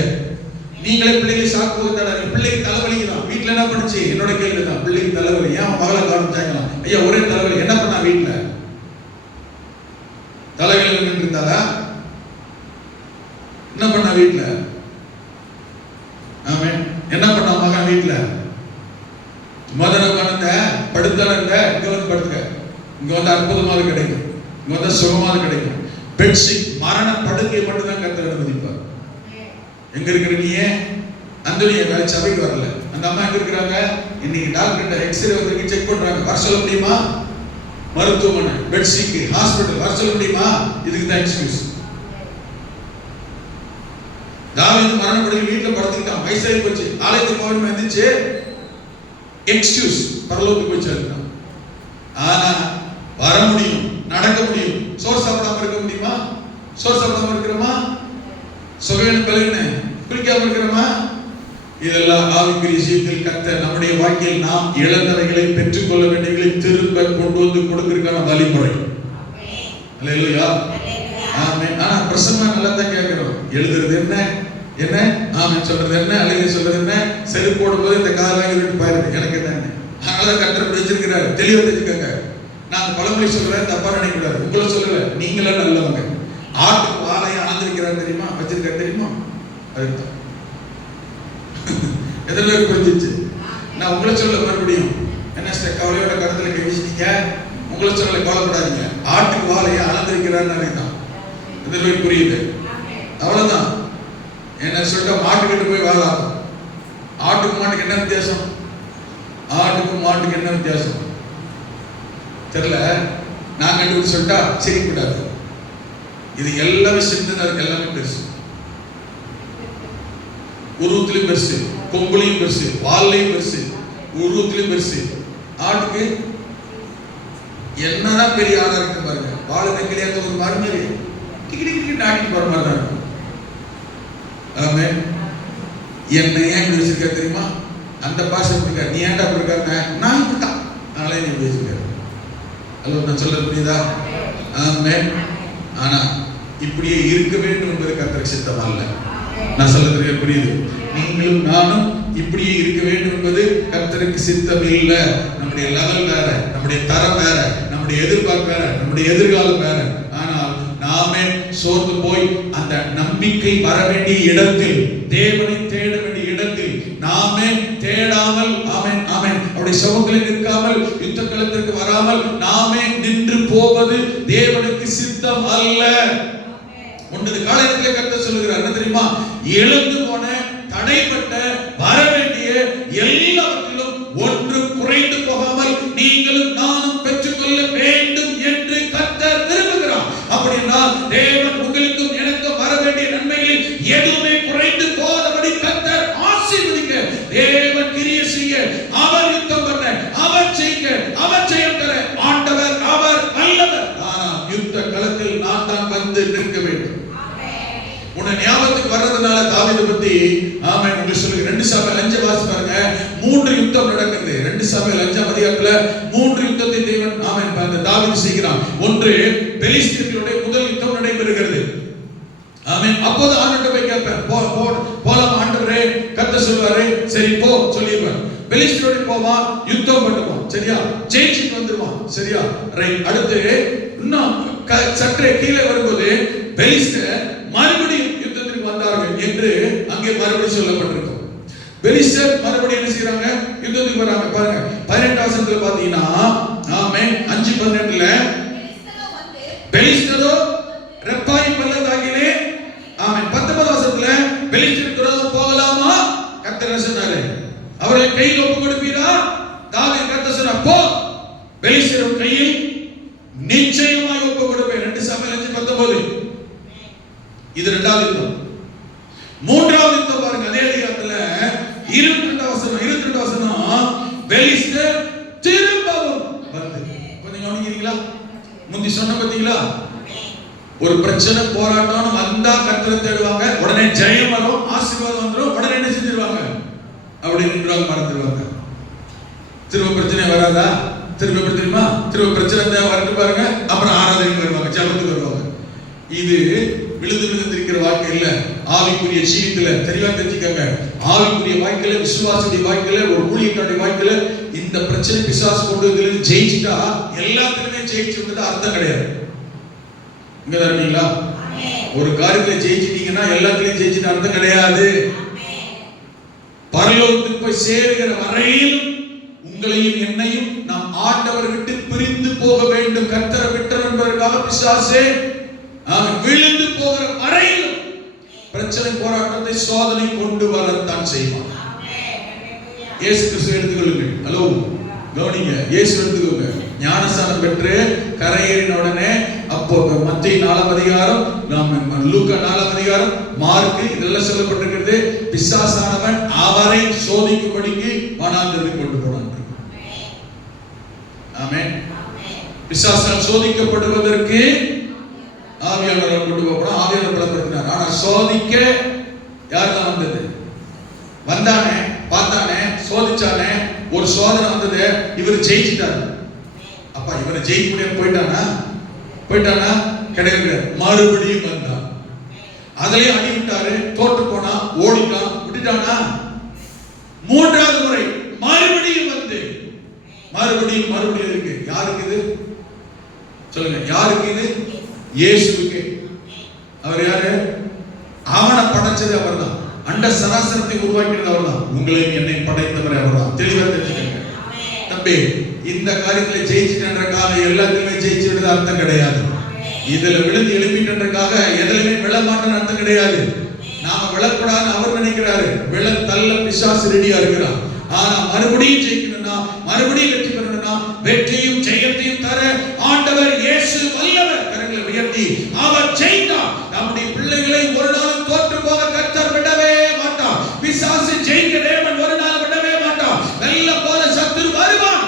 நீங்களே பிள்ளைகளை சாக்கு போகுதாடா? பிள்ளைக்கு தலைவலிக்குதான். வீட்டுல என்ன பண்ணுச்சு? என்னோட கேள்விதான். பிள்ளைக்கு தலைவலி, ஏன் மகளை காமிச்சாங்களா? ஐயா ஒரே தலைவலி. என்ன பண்ணா வீட்டுல? தலைவலி நின்று இருந்தாளா? என்ன பண்ணா வீட்டுல? ஆமென். என்ன பண்ணா மகன் வீட்டுல? மதன உட்கார்ந்த படுத்தான இங்க வந்து படுத்துக்க, இங்க வந்து அற்புதமாக கிடைக்கும், இங்க வந்து சுகமாக கிடைக்கும். பெட்ஷீட் மரண படுக்கை மட்டும் தான் கர்த்தர் அனுமதிப்பார். எங்க இருக்கிறீங்க? அந்தோனியா வேலை சபைக்கு வரல. அந்த அம்மா எங்க இருக்கிறாங்க? இன்னைக்கு டாக்டர் எக்ஸ்ரே வந்து செக் பண்றாங்க. வர சொல்ல முடியுமா? மருத்துவமனை, பெட்ஷீட், ஹாஸ்பிடல் வர சொல்ல முடியுமா? இதுக்கு தான் எக்ஸ்கியூஸ். தாவீது மரணப்படுகை வீட்டுல படுத்துக்கிட்டான், வயசாகி போச்சு, ஆலயத்துக்கு போகணும்னு வந்துச்சு, எக்ஸ்கியூஸ், பரலோகத்துக்கு போய் சேர்ந்தான். ஆனா வர முடியும், நடக்க முடியும். சோறு சாப்பிடாம இருக்க முடியுமா? சோறு சாப்பிடாம இருக்கிறோமா? சுகவீன பலவீன குளிக்காம இருக்கிறோமா? இதெல்லாம் ஆவிக்குரிய ஜீவியத்தில் கர்த்தர் நம்முடைய வாழ்க்கையில் நாம் இழந்தவைகளை பெற்றுக்கொள்ள வேண்டியவைகளை திரும்ப கொண்டு வந்து கொடுக்கிறதுக்கான வழிமுறை. அல்லேலூயா. ஆமென். ஆனா பிரசங்கம் நல்லா தான் கேட்கிறோம். எழுதுறது என்ன என்ன, ஆமென் சொல்றது என்ன, அல்லேலூயா சொல்றது என்ன, செருப்பு போடும்போது இந்த கால் வாங்கி விட்டு பாருங்க, எனக்கு என்ன. அதனால கர்த்தர் வச்சிருக்கிறாரு, தெளிவா தெரிஞ்சுக்கங்க. நான் பழமொழி சொல்றேன், தப்பா நினைக்க கூடாது. உங்களை சொல்லல, நீங்களே நல்லவங்க. ஆட்டுக்கு வாழையை அளந்திருக்கிறார் தெரியுமா, வச்சிருக்காரு தெரியுமா? அதுதான் எதில் புரிஞ்சிச்சு. நான் உங்களை சொல்ல மறுபடியும் என்ன கவலையோட கடத்துல கழிச்சிட்டீங்க. உங்களை சொல்ல கவலைப்படாதீங்க. ஆட்டுக்கு வாழையை அளந்திருக்கிறான்னு தான் எதில் புரியுது. அவ்வளவுதான். என்ன சொல்லிட்டா மாட்டுக்கிட்ட போய் வாழாகும். ஆட்டுக்கு மாட்டுக்கு என்ன வித்தியாசம்? ஆட்டுக்கும் மாட்டுக்கு என்ன வித்தியாசம் தெரியல. நான் கண்டுபிடிச்சு சொல்லிட்டா சிரிக்கூடாது. இது எல்லாமே சிந்தனை, எல்லாமே பெருசு. உருவத்திலையும் பெருசு, கொம்புலையும் பெருசு, வால்லையும் பெருசு, உருவத்திலையும் பெருசு. ஆட்டுக்கு என்னதான் பெரிய ஆடா இருக்கு பாருங்க. வாழை நெக்கிலியாத்த ஒரு மாதிரி டிக்கி நாட்டிட்டு போற மாதிரி தான் இருக்கும். ஆமென். என்ன ஏன் பேசிருக்க தெரியுமா? அந்த பாஷை இருக்க. நீ ஏன்டா இருக்காங்க? நான் இப்படித்தான், நாளே நீ பேசிருக்க. அல்ல நான் சொல்ல புரியுதா? ஆமென். ஆனா இப்படியே இருக்க வேண்டும் என்பது கர்த்தருக்கு சித்தம் அல்ல. நான் சொல்றது புரியுது? நீங்களும் நானும் இப்படியே இருக்க வேண்டும் என்பது கர்த்தருக்கு சித்தம் இல்ல. நம்முடைய லெவல் வேற, நம்முடைய தரம் வேற, நம்முடைய எதிர்பார்ப்பு வேற, நம்முடைய எதிர்காலம் வேற. ஆனால் நாமே சோர்ந்து போய் அந்த நம்பிக்கை வர வேண்டிய இடத்தில், தேவனை தேட வேண்டிய இடத்தில் நாமே தேடாமல், ஆமென் ஆமென், அவருடைய சமூகத்தில் நிற்காமல் யுத்த களத்திற்கு வராமல் நாமே நின்று போவது தேவனுக்கு சித்தம் அல்ல. ஒன்று காலத்திலே கர்த்தர் சொல்லுகிறார் என்ன தெரியுமா? இழந்து போன, தடைப்பட்ட, வர வேண்டிய எல்லாவற்றிலும் ஒன்று குறைந்து போகாமல் நீங்களும் நானும் பெற்றுக்கொள்ள வேண்டும் என்று கர்த்தர் விரும்புகிறார். அப்படின்னா தேவன் உங்களுக்கும் எனக்கும் வர வேண்டிய நன்மைகளில் எதுவுமே குறைந்து போகாதபடி கர்த்தர் ஆசீர்வதிக்க, தேவன் கிரியை செய்ய, அவர் யுத்தம் பண்ண, அவர் ஜெயிக்க, அவர் ஜெயம் பெற ஆண்டவர் அவர் வல்லவர். ஆனால் யுத்த களத்தில் நான் தான் வந்து நிற்க வேண்டும். உன்னை ஞாபகத்துக்கு வர்றதுனால தாவீதை பத்தி ஆமென் உங்களுக்கு சொல்லுங்க. 2 சாமுவேல் 5 வாசி பாருங்க. 3 யுத்தம் நடக்குது. 2 சாமுவேல் 5ஆம் அதிகாரத்துல 3 யுத்தத்தை தேவன் ஆமென் தாவீது செய்கிறான். ஒன்று பெலிஸ்தர்களுடைய முதல் யுத்தம் நடைபெறுகிறது. ஆமென். அப்போது ஆண்டவரை போய் கேட்பார், போலாம் ஆண்டவரே. கர்த்தர் சொல்வாரு, சரி போ சொல்லிடுவார். பெலிஸ்தரோட போவா, யுத்தம் பண்ணுவான், சரியா, ஜெயிச்சுட்டு வந்துருவான், சரியா, ரைட். அடுத்து இன்னும் சற்றே கீழே வரும்போது பெலிஸ்தர் மறுபடியும் யுத்தத்திற்கு வந்தார்கள் என்று அங்கே மறுபடியும் சொல்லப்பட்டிருக்கும். பெலிஸ்தர் மறுபடியும் என்ன செய்றாங்க? யுத்தத்துக்கு வராங்க. பாருங்க 18 வசனத்துல பாத்தீங்கன்னா ஆமென் 5:12ல பெலிஸ்தரோ ரெப்பாயி பள்ளத்தாக்கிலே ஆமென் 19 வசனத்துல பெலிஸ்தருக்கு போகலாமா? கர்த்தர் சொன்னாரு, அவரை கையில் ஒப்பு கொடுப்பீரா? தாவீது கர்த்தர் சொன்னார், போ, பெலிஸ்தர் கையில் நிச்சயமாக ஒப்பு கொடுப்பேன். 2 சாமுவேல் 5:19. இது 2வது யுத்தம். 3வது யுத்தம் பாருங்க, அதே அதிகாரத்துல 22 வசனம் பெலிஸ்தர் திரும்பவும் வந்து. கொஞ்சம் கவனிக்கிறீங்களா? முந்தி சொன்ன பாத்தீங்களா? ஒரு பிரச்சனை போராட்டம் வந்தா கர்த்தரை தேடுவாங்க, உடனே ஜெயம் வரும், ஆசீர்வாதம் வந்துரும், உடனே என்ன செஞ்சிருவாங்க? அப்படி நின்றாங்க, மறந்துடுவாங்க. திரும்ப பிரச்சனை வராதா? திரும்ப தெரியுமா? திரும்ப பிரச்சனை வரட்டு பாருங்க, அப்புறம் ஆராதனைக்கு வருவாங்க, ஜெபத்துக்கு வருவாங்க. இது விழுந்து விழுந்திருக்கிற வாழ்க்கை இல்ல, ஆவிக்குரிய ஜீவியத்துல தெளிவா தெரிஞ்சுக்கங்க. ஆவிக்குரிய வாழ்க்கையில, விசுவாசத்துடைய வாழ்க்கையில, ஒரு ஊழியக்காரனுடைய வாழ்க்கையில இந்த பிரச்சனை பிசாசு கொண்டு வந்து ஜெயிச்சிட்டா எல்லாத்துலயுமே ஜெயிச்சு விட்டது அர்த்தம் கிடையாது. இங்க தான் இருக்கீங்களா? ஒரு காரியத்துல ஜெயிச்சிட்டீங்கன்னா எல்லாத்துலயும் ஜெயிச்சிட்டு அர்த்தம் கிடையாது. பரலோகத்துக்கு போய் சேருகிற வரையில் உங்களையும் என்னையும் நாம் ஆண்டவர் விட்டு பிரிந்து போக வேண்டும். கர்த்தரை விட்டோம் என்பதற்காக பிசாசே விழுந்து போகிற வரையில் பிரச்சனை, போராட்டத்தை, சோதனை கொண்டு வரத்தான் செய்வான். இயேசு கிறிஸ்து எடுத்துக்கொள்ளுங்க. ஹலோ, கவனிங்க, இயேசு எடுத்துக்கோங்க. ஞானஸ்நானம் பெற்று கரையேறின உடனே அப்போ மத்தேயு 4ஆம் அதிகாரம், லூக்கா 4ஆம் அதிகாரம், மார்க் இதெல்லாம் சொல்லப்பட்டிருக்கிறது. பிசாசானவன் அவரை சோதிக்கும்படிக்கு வனாந்தரத்துக்கு கொண்டு போனான். ஆமென். பிசாசால் சோதிக்கப்படுவதற்கு ஆவியானவர் கொண்டு போறான், ஆவியானவர் பலப்படுத்தினார். ஆனா சோதிக்க யார் தான் வந்தது? வந்தானே, பார்த்தானே, சோதிச்சானே, ஒரு சோதனை வந்தது, இவர் ஜெயிச்சிட்டாரு. அப்பா இவரை ஜெயிக்க முடியாம போயிட்டானா? கிடையாது. மறுபடியும் வந்தான், அதுலயும் அடி விட்டாரு, தோற்று போனா, ஓடிட்டான், விட்டுட்டானா? 3வது முறை மறுபடியும் வந்து மறுபடியும் இருக்கு. யாருக்கு இது? சொல்லுங்க, யாருக்கு இது? இயேசுவுக்கு. அவர் யாரு? அவனை படைச்சது அவர்தான். அண்ட சராசரத்தை உருவாக்கினது அவர்தான். உங்களையும் என்னையும் படைத்தவர் அவர்தான். தெளிவா தெரிஞ்சுக்கங்க தம்பி. இந்த காரியத்துல ஜெயிச்சுட்டன்றக்காக எல்லாத்துலயுமே ஜெயிச்சு விடுறது அர்த்தம் கிடையாது. இதுல விழுந்து எழுப்பிட்டன்றக்காக எதுலயுமே விழ மாட்டேன்னு அர்த்தம் கிடையாது. நாம விழக்கூடாதுன்னு அவர் நினைக்கிறாரு. விழ தள்ள பிசாசு ரெடியா இருக்கிறார். ஆனா மறுபடியும் ஜெயிக்கணும்னா, மறுபடியும் வெற்றி பெறணும்னா, வெற்றியும் ஜெயத்தையும் தர ஆண்டவர் இயேசு வல்லவர். கரங்களை உயர்த்தி அவர் ஜெயித்தார். நம்முடைய பிள்ளைகளை ஒரு நாள் தோற்று போக கர்த்தர் விடவே மாட்டார். பிசாசு ஜெயிக்க தேவன் ஒரு நாள் விடவே மாட்டார். வெல்ல போல சத்துரு வருவான்.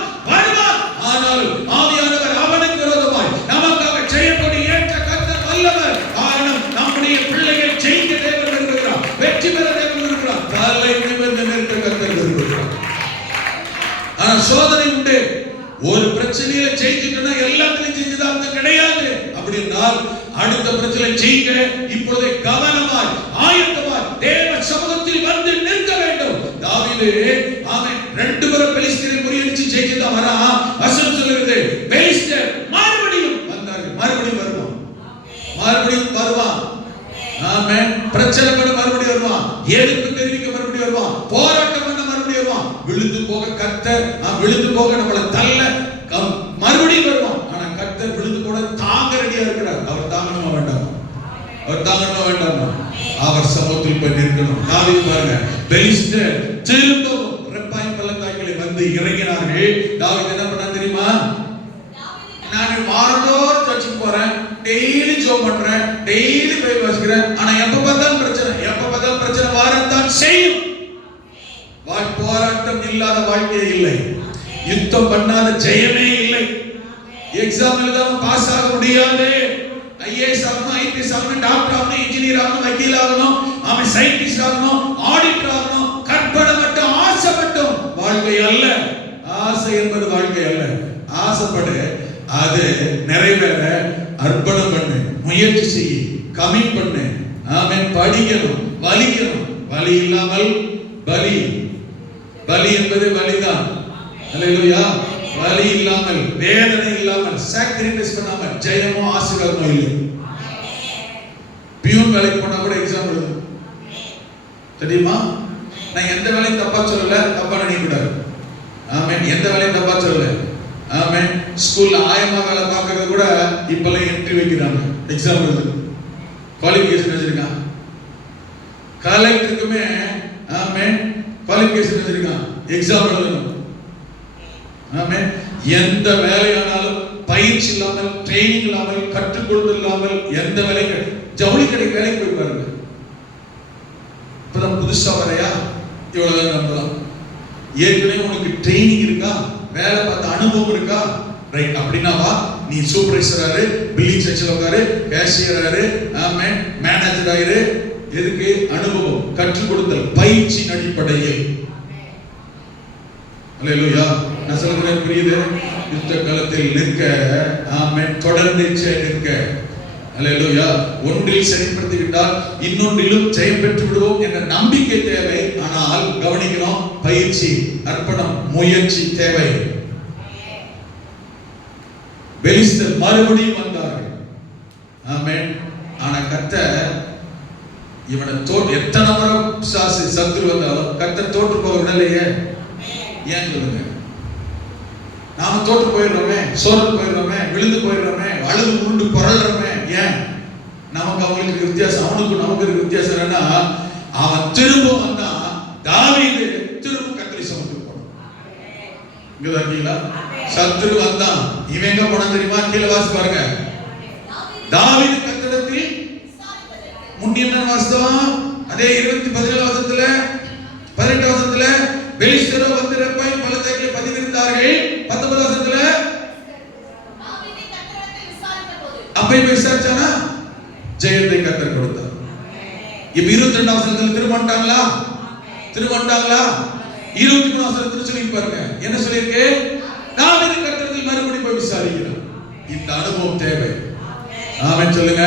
ஆனால் ஆவியானவர் அவனுக்கு விரோதமாய் நமக்காக ஜெயக்கொடி ஏற்ற கர்த்தர் வல்லவர். காரணம் நம்முடைய பிள்ளைகள் ஜெயிக்க தேவன் விரும்புகிறார், வெற்றி பெற தேவன் விரும்புகிறார், தலை நிமிர்ந்து நிற்க கர்த்தர் விரும்புகிறார். ஆனா சோதனை உண்டு. ஒரு பிரச்சனையில ஜெயிச்சிட்டோம்னா எல்லாத்துலயும் ஜெயிச்சதா அர்த்தம் கிடையாது. அப்படினால் அடுத்த பிரச்சனை ஜெயிக்க இப்பொழுது கவனமாய், ஆயத்தமாய் தேவ சமூகத்தில் வந்து நிற்க வேண்டும். தாவீது ஆமென் 2 முறை பெலிஸ்தரை முறியடிச்சு ஜெயிச்சதா வரா. வசனம் சொல்லுகிறது, பெலிஸ்தர் மறுபடியும் வந்தார்கள். மறுபடியும் வருவான். ஆமென். பிரச்சனை பண்ண மறுபடியும் வருவான். எதிர்ப்பு தெரிவிக்க மறுபடியும் வருவான். போராட்டம் பண்ண மறுபடியும் வருவான். விழுந்து போக கர்த்தர் உட்கார்ந்துட வேண்டாமா? அவர் சமூகத்தில் போய் நிற்கணும். தாவீது பாருங்க, பெலிஸ்தர் திரும்பவும் ரெப்பாயின் பள்ளத்தாக்கிலே வந்து இறங்கினார்கள். தாவீது என்ன பண்ணான் தெரியுமா? நான் வாரந்தோறும் சர்ச்சுக்கு போறேன், டெய்லி ஜெபம் பண்றேன், டெய்லி பைபிள் வாசிக்கிறேன், ஆனா எப்ப பார்த்தாலும் பிரச்சனை வாரத்தான் செய்யும். போராட்டம் இல்லாத வாழ்க்கையே இல்லை, யுத்தம் பண்ணாத ஜெயமே இல்லை. எக்ஸாம் எழுதாம பாஸ் ஆக முடியாது. ஐஏஎஸ் ஆகணும், ஐபிஎஸ் ஆகணும், டாக்டர் ஆகணும், இன்ஜினியர் ஆகணும், வக்கீல் ஆகணும், அவன் சயின்டிஸ்ட் ஆகணும், ஆடிட்டர் ஆகணும். கற்பனை மட்டும், ஆசை மட்டும் வாழ்க்கை அல்ல. ஆசை என்பது வாழ்க்கை அல்ல. ஆசைப்படு, அது நிறைவேற அர்ப்பணம் பண்ணு, முயற்சி செய்ய, கமிட் பண்ணு. ஆமென். படிக்கணும், வலிக்கணும். வலி இல்லாமல் பலி, பலி என்பது வலிதான். அல்லேலூயா. வலி இல்லாமல், வேதனை இல்லாமல், சாக்ரிஃபைஸ் பண்ணாமல் ஜெயமோ ஆசீர்வாதமோ இல்லை. பியூன் வேலைக்கு போனா கூட எக்ஸாம் எழுதணும் தெரியுமா? நான் எந்த வேலையும் தப்பா சொல்லல, தப்பா நினைக்க கூடாது. ஆமென். எந்த வேலையும் தப்பா சொல்லல. ஆமென். ஸ்கூல்ல ஆயமா வேலை பார்க்கறது கூட இப்பெல்லாம் என்ட்ரி வைக்கிறாங்க, எக்ஸாம் எழுது, குவாலிஃபிகேஷன் வச்சிருக்கான். கலெக்டருக்குமே ஆமென் குவாலிஃபிகேஷன் வச்சிருக்கான், எக்ஸாம் எழுதணும். ஆமென். எந்த வேலையானாலும் பயிற்சி இல்லாமல், ட்ரைனிங் இல்லாமல், கற்றுக்கொள்வது இல்லாமல் எந்த வேலைக்கு, ஜவுளி கடை வேலைக்கு போய் பாருங்க. இப்பதான் புதுசா வரையா, இவ்வளவுதான் நம்பலாம். ஏற்கனவே உனக்கு ட்ரைனிங் இருக்கா, வேலை பார்த்த அனுபவம் இருக்கா, ரைட். அப்படின்னாவா நீ சூப்பர்வைசராரு, பில்லிங் செக்ஷன் உட்காரு, கேஷியராரு, ஆமென், மேனேஜர் ஆயிரு. எதுக்கு? அனுபவம், கற்றுக் கொடுத்தல், பயிற்சியின் அடிப்படையில். அல்லேலூயா. நான் சொல்றேன் புரியுது? யுத்த காலத்தில் நிற்க, ஆமென், தொடர்ந்து நிற்க. அல்லேலூயா. ஒன்றில் சரிப்படுத்தி விட்டால் இன்னொன்றிலும் ஜெயம் பெற்று விடுவோம் என்ற நம்பிக்கை தேவை. ஆனால் கவனிக்கணும், பயிற்சி, அர்ப்பணம், முயற்சி தேவை. பெலிஸ்தர் மறுபடியும் வந்தார்கள். ஆமென். ஆனா கர்த்தர் இவனை எத்தனை முறை சத்துரு வந்தாலும் கர்த்தர் தோற்று போக விடலையே. ஏன் சொல்லுங்க? நாம தோற்று போயிடுறோமே, சோர்ந்து போயிடுறோமே, விழுந்து போயிடுறோமே, அழுது உருண்டு புரள்றோமே. ஏன்? நமக்கு அவங்களுக்கு வித்தியாசம், அவனுக்கு நமக்கு இருக்க வித்தியாசம் என்னன்னா, அவன் திரும்ப வந்தா தாவீது திரும்ப கர்த்தரை சமத்துக்கு போனான். இங்க இருக்கீங்களா? சத்துரு வந்தான், இவன் எங்க போனான் தெரியுமா? கீழே வாசி பாருங்க. தாவீது கர்த்தரிடத்தில் முன்னின வாசம். அதே 17 வசனத்துல 18 வசனத்துல பெலிஸ்தரோ வந்து ரெப்பாயின் பள்ளத்தாக்கிலே பதிவிருந்தார்கள். 19 வசனத்துல அப்பை விசாரிச்சானா ஜெயத்தை கர்த்தர் கொடுத்தார். இப்ப 22 வசனத்துல திருமண்டாங்களா? 23 வசனத்துல சொல்லி பாருங்க, என்ன சொல்லிருக்கு? தாவீது கர்த்தரிடத்தில் மறுபடியும் போய் விசாரிக்கிறார். இந்த அனுபவம் தேவை. ஆமென் சொல்லுங்க.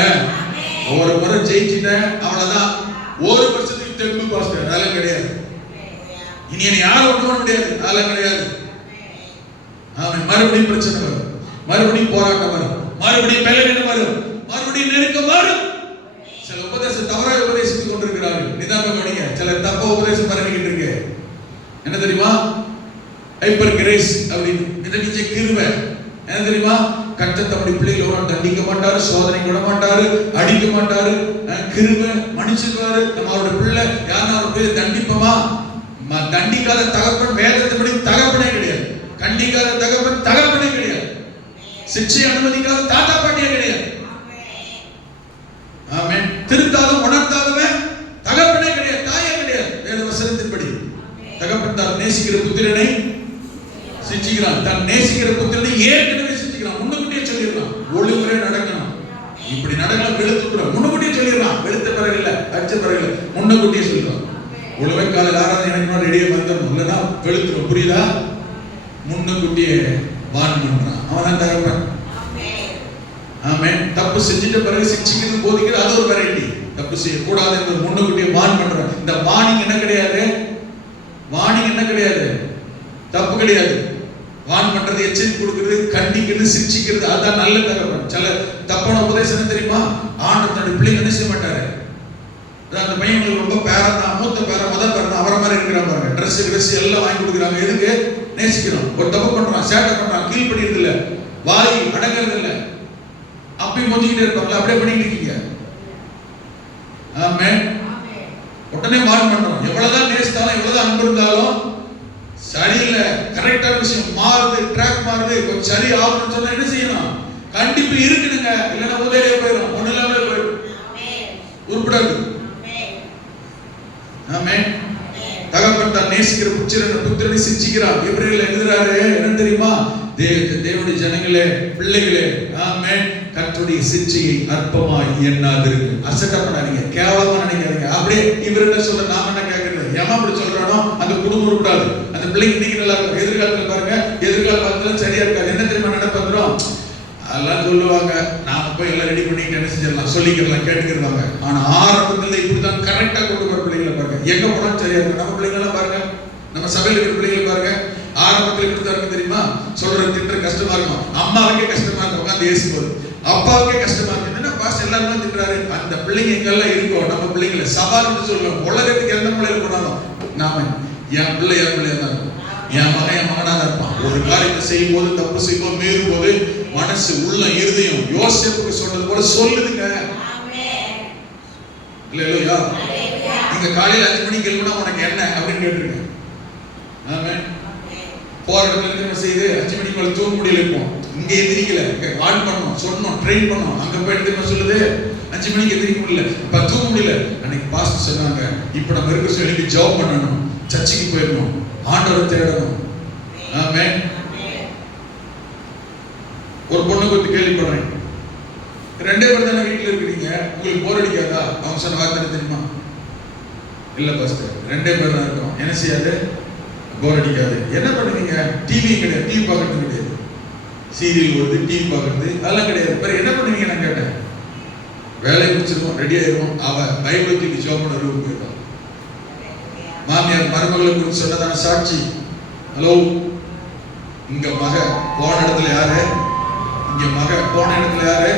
ஒரு முறை ஜெயிச்சிட்டேன், அவ்வளவுதான். ஒரு வருஷத்துக்கு தெம்பு பாஸ்டர், அதெல்லாம் கிடையாது. இனி என்ன யாரும் ஒண்ணு பண்ண முடியாது, அதெல்லாம் கிடையாது. ஆமென். மறுபடியும் பிரச்சனை வரும், மறுபடியும் போராட்டம் வரும், மறுபடியும் பலவீனம் வரும், மறுபடியும் நெருக்கம் வரும். சில உபதேசம் தவறாக உபதேசித்துக் கொண்டிருக்கிறார்கள். நிதானமா கவனிங்க. சில தப்பா உபதேசம் பரவிக்கிட்டு இருக்கு. என்ன தெரியுமா? ஹைப்பர் கிரேஸ் அப்படின்னு, மிதமிஞ்ச கிருபை. என்ன தெரியுமா? கர்த்தர் தம்முடைய பிள்ளைகளை தண்டிக்க மாட்டாரு, சோதனை விட மாட்டாரு, அடிக்க மாட்டாரு. கிருபை மன்னிச்சுக்குவாரு. நம்ம அவருடைய பிள்ளை யாரும் அவர் பிள்ளை தண்டிப்போமா? தண்டிக்காத தகப்பன் வேதத்தின்படி தகப்பனே கிடையாது. கண்டிக்காத தகப்பன் தகப்பனே கிடையாது. சிக்ஷை அனுமதிக்காத தாத்தா பாட்டியே கிடையாது. ஆமென். திருத்தாலும் உணர்த்தாதவன் தகப்பனே கிடையாது, தாயே கிடையாது. வேத வசனத்தின்படி தகப்பன் தான் நேசிக்கிற புத்திரனை சிச்சிக்கிறான். தான் நேசிக்கிற புத்திரனை ஏற்கனவே சிச்சிக்கிறான். முன்னுக்கூட்டியே சொல்லிடலாம், ஒழுங்குமுறை நடக்கணும், இப்படி நடக்கலாம், வெளுத்து முன்னுக்கூட்டியே சொல்லிடலாம். வெளுத்த பிறகு இல்ல, அச்ச பிறகு இல்ல, முன்னுக்கூட்டியே சொல்லிடலாம். உழவை காலையில் ஆராதனை எனக்கு ரெடியே வந்துடணும், இல்லைன்னா வெளுத்துரும். புரியுதா? முன்னுக்கூட்டியே வான் பண்றான், அவன் தான் தகப்பன். ஆமென். தப்பு செஞ்சிட்ட பிறகு சிக்ஷிக்கிறது, போதிக்கிறது, அது ஒரு வெரைட்டி. தப்பு செய்யக்கூடாது என்று முன்னுக்கூட்டியே வான் பண்றான். இந்த வார்னிங் என்ன கிடையாது, வார்னிங் என்ன கிடையாது, தப்பு கிடையாது. வான் பண்றது, எச்சரிக்கை கொடுக்கிறது, கண்டிக்கிறது, சிக்ஷிக்கிறது, அதான் நல்ல தகவல். சில தப்பான உபதேசம் தெரியுமா? ஆண்டவர் தன்னுடைய பிள்ளைங்க என்ன செய்ய மாட்டாரு. அந்த பையனுக்கு ரொம்ப பேரன், மூத்த பேரன், முதல் பேரன் அவரை மாதிரி இருக்கிறான் பாருங்க. ட்ரெஸ் எல்லாம் வாங்கி கொடுக்குறாங்க. எதுக்கு? நேசிக்கிறோம். ஒரு தப்பு பண்றான், சேட்டை பண்றான், கீழ் பண்ணிடுறது இல்ல, வாய் அடங்கிறது இல்ல, அப்பயும் கொஞ்சிக்கிட்டே இருப்பாங்களா? அப்படியே பண்ணிட்டு இருக்கீங்க. ஆமென். உடனே வார்ன் பண்றோம். எவ்வளவுதான் நேசித்தாலும் எவ்வளவுதான் அன்பு இருந்தாலும் சரியில்லை, கரெக்டான விஷயம் மாறுது, ட்ராக் மாறுது, கொஞ்சம் சரி ஆகணும்னு சொன்னா என்ன செய்யணும்? கண்டிப்பா இருக்கணுங்க. இல்லைன்னா உதவியே போயிடும், ஒண்ணு இல்லாம போயிடும், உருப்படாது. ஆமென். தகப்பன் தான் நேசிக்கிற புத்திரனை சிச்சிக்கிறார். எபிரேயர்ல எழுதுறாரு என்ன தெரியுமா? தேவனுடைய ஜனங்களே, பிள்ளைகளே, ஆமென், கர்த்தருடைய சிச்சையை அற்பமாய் எண்ணாதிருங்க. அசட்டா பண்ணாதீங்க, கேவலமா நினைக்காதீங்க. அப்படியே இவர் என்ன சொல்ற, நாம என்ன கேட்கறது? ஏமா அப்படி சொல்றானோ அந்த குடும்பம் உருப்படாது. அந்த பிள்ளைங்க இன்னைக்கு நல்லா இருக்கும், எதிர்காலத்துல பாருங்க, எதிர்காலத்துல சரியா இருக்காது. என்ன தெரியுமா நடப்பதுறோம்? அதெல்லாம் சொல்லுவாங்க, நாம போய் எல்லாம் ரெடி பண்ணிட்டு என்ன செஞ்சிடலாம், சொல்லிக்கிறலாம், கேட்டுக்கிடுவாங்க. ஆனா ஆரம்பத்துல இப்படிதான் கரெக்டா கொண்டு போற பிள்ளைங்களை பாருங்க, எங்க போனாலும் சரியா இருக்கும். நம்ம பிள்ளைங்களாம் பாருங்க, நம்ம சபையில இருக்கிற பிள்ளைகளை பாருங்க, ஆரம்பத்துல இப்படிதான் இருக்கும் தெரியுமா? சொல்றது திட்டுற கஷ்டமா இருக்கும், அம்மாவுக்கே கஷ்டமா இருக்கும், உட்காந்து ஏசும்போது அப்பாவுக்கே கஷ்டமா இருக்கும். என்ன பாஸ்டர் எல்லாருமே திட்டுறாரு. அந்த பிள்ளைங்க எங்கெல்லாம் இருக்கோ நம்ம பிள்ளைங்களை சவால்னு சொல்லுவோம். உலகத்துக்கு எந்த பிள்ளைகள் போனாலும் நாம என் பிள்ளையா தான் இருக்கும், என் மகனா தான் இருப்பான். ஒரு காரியத்தை செய்யும் போது, தப்பு செய்யும் போது, மீறும் போது மனசு, உள்ள, இருதயம் யோசேப்புக்கு சொன்னது போல சொல்லுதுங்க. இல்லையா? நீங்க காலையில 5 மணிக்கு எழுப்பினா உனக்கு என்ன அப்படின்னு கேட்டுருங்க. ஆமென். போற இடத்துல என்ன செய்யுது? 5 மணிக்கு மேல தூங்க முடியல. இப்போ இங்க எந்திரிக்கல, வார்ன் பண்ணோம், சொன்னோம், ட்ரெயின் பண்ணோம். அங்க போய் என்ன சொல்லுது? 5 மணிக்கு எந்திரிக்க முடியல, இப்ப தூங்க முடியல. அன்னைக்கு பாஸ்டர் சொன்னாங்க, இப்ப நம்ம இருக்க சொல்லி ஜாப் பண்ணணும், சர்ச்சுக்கு போயிடணும், ஆண்டவரை தேடணும். ஆமென். ஒரு பொண்ணு குறித்து கேள்விப்படுறேன். 2 பேர் தானே வீட்டுல இருக்கிறீங்க, உங்களுக்கு போர் அடிக்காதா? அவங்க சொன்ன வார்த்தை தெரியுமா? இல்ல பாஸ்டர், 2 பேர் தான் இருக்கோம், என்ன செய்யாது? போர் அடிக்காது. என்ன பண்ணுவீங்க? டிவி கிடையாது, டிவி பார்க்கறது கிடையாது, சீரியல் வருது, டிவி பார்க்கறது அதெல்லாம் கிடையாது. பிறகு என்ன பண்ணுவீங்க நான் கேட்டேன். வேலையை முடிச்சிருக்கோம், ரெடி ஆயிடுவோம். அவ பைபிள் தூக்கி ஜோம் பண்ண ரூம் போயிடும். மாமியார் மருமகளை குறித்து சொன்னதான சாட்சி. ஹலோ, இங்க மக போன இடத்துல யாரு? இங்க மக போன இடத்துல யாரு?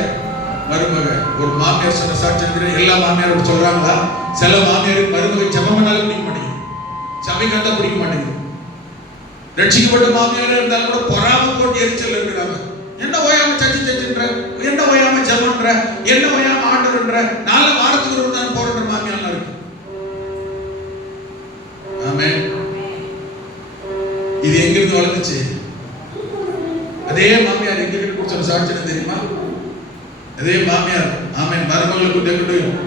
மருமக. ஒரு மாமியார் சொன்ன சாட்சி எல்லா மாமியாரும் சொல்றாங்களா? சில மாமியாருக்கு மருமகை ஜெபம் பண்ணாலும் பிடிக்க மாட்டேங்குது, சபை கண்டா பிடிக்க மாட்டேங்குது. ரட்சிக்கப்பட்ட மாமியார் இருந்தாலும் கூட பொறாம போட்டு எரிச்சல் இருக்கிறாங்க. என்ன ஓயாம சச்சுன்ற, என்ன ஓயாம ஜெபம்ன்ற, என்ன ஓயாம ஆண்டவர்ன்ற, 4 வாரத்துக்கு ஒரு தான் போறன்ற மாமியார்லாம் இருக்கு. ஆமென். இது எங்க இருந்து வளர்ந்துச்சு? அதே மாமியார் எங்க கிட்ட கொடுத்த சாட்சி தெரியுமா? அதே மாமியார், ஆமென், மருமகளுக்கு தேக்கட்டும்,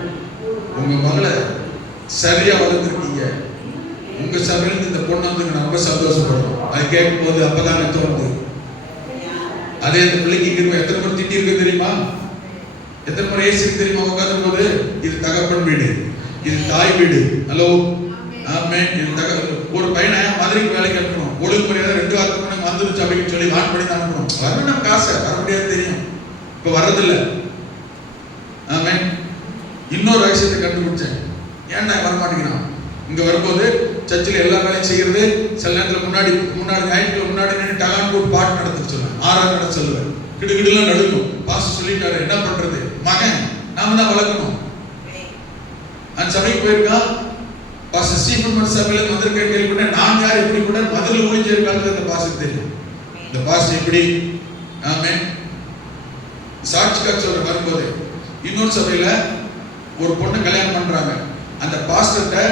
உங்க மகளை சரியா வளர்ந்துருக்கீங்க, உங்க சபையில இந்த பொண்ணு வந்து ரொம்ப சந்தோஷப்படுறோம். அது கேட்கும் போது அப்பதானே தோணுது. அதே அந்த பிள்ளைக்கு எத்தனை முறை திட்டி இருக்கு தெரியுமா? எத்தனை முறை ஏசி தெரியுமா? உட்கார்ந்து போது இது தகப்பன் வீடு, இது தாய் வீடு. ஹலோ, ஆமென். ஒரு பையனை மதுரைக்கு வேலைக்கு அனுப்பணும், ஒழுங்குமுறையாக 2 வாரத்துக்கு முன்னாடி மதுரை சபைக்கு சொல்லி வான் பண்ணி தான் அனுப்பணும். வரணும், நமக்கு ஆசை, வர முடியாது தெரியும், இப்ப வர்றதில்ல. ஆமென். இன்னொரு விஷயத்தை கண்டுபிடிச்சேன். ஏன் நான் வரமாட்டேங்கிறான்? இங்க வரும்போது சர்ச்சில் எல்லா வேலையும் செய்யறது, சில நேரத்தில் முன்னாடி ஞாயிற்றுக்கிழமை முன்னாடி நின்று டகான் போட்டு பாட்டு நடத்த சொல்லுவேன், ஆறாவது நட சொல்லுவேன், கிடுகிடுலாம் நடுக்கும். பாஸ்டர் சொல்லிட்டாரு, என்ன பண்றது? மகன் நாம தான் வளர்க்கணும். அந்த சபைக்கு போயிருக்கான், பாஸ்டர் ஸ்டீஃபன் சபையில வந்திருக்க கேள்விப்பட்டேன். நான் யார் எப்படி கூட மதுரை ஊழியர்களுக்கு அந்த பாஸ்டர் தெரியும். இந்த பாஸ்டர் எப்படி? ஆமென். சாட்சிக்காக சொல்ற வரும்போது இன்னொரு சபையில ஒரு பொண்ணு கல்யாணம் பண்றாங்க. அந்த பாஸ்டர்ட்ட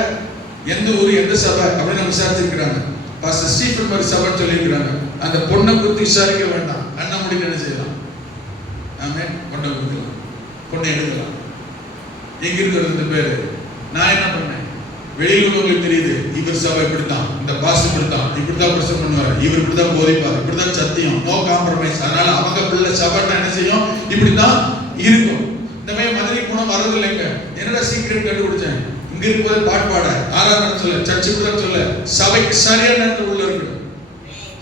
எந்த ஊர், எந்த சபை அப்படின்னு விசாரிச்சிருக்கிறாங்க. பாஸ்டர் ஸ்டீஃபன் மாதிரி சபைன்னு சொல்லியிருக்கிறாங்க. அந்த பொண்ணை குறித்து விசாரிக்க வேண்டாம், அண்ணன் முடிக்க என்ன செய்யலாம்? ஆமென். பொண்ணை கொடுக்கலாம், பொண்ணை எடுக்கலாம். எங்கிருந்து வருது இந்த பேரு? நான் என்ன பண்ணேன்? வெளியில் உள்ளவங்களுக்கு தெரியுது, இவர் சபை இப்படித்தான், இந்த பாஸ்டர் இப்படித்தான், இப்படித்தான் பிரசங்கம் பண்ணுவார், இவர் இப்படித்தான் போதிப்பார், இப்படித்தான் சத்தியம், நோ காம்ப்ரமைஸ். அதனால அவங்க பிள்ளை சபைன்னா என்ன செய்யும்? இப்படித்தான் இருக்கும். இந்த மாதிரி மதுரைக்கு போனா வர்றது இல்லைங்க. என்னடா சீக்கிரம் கண்டுபிடிச்சேன், இங்க இருக்கும்போது பாட்டு பாட, ஆராதனை சொல்ல, சர்ச்சு கூட சொல்ல, சபைக்கு சரியான நேரத்தில் உள்ள இருக்கு.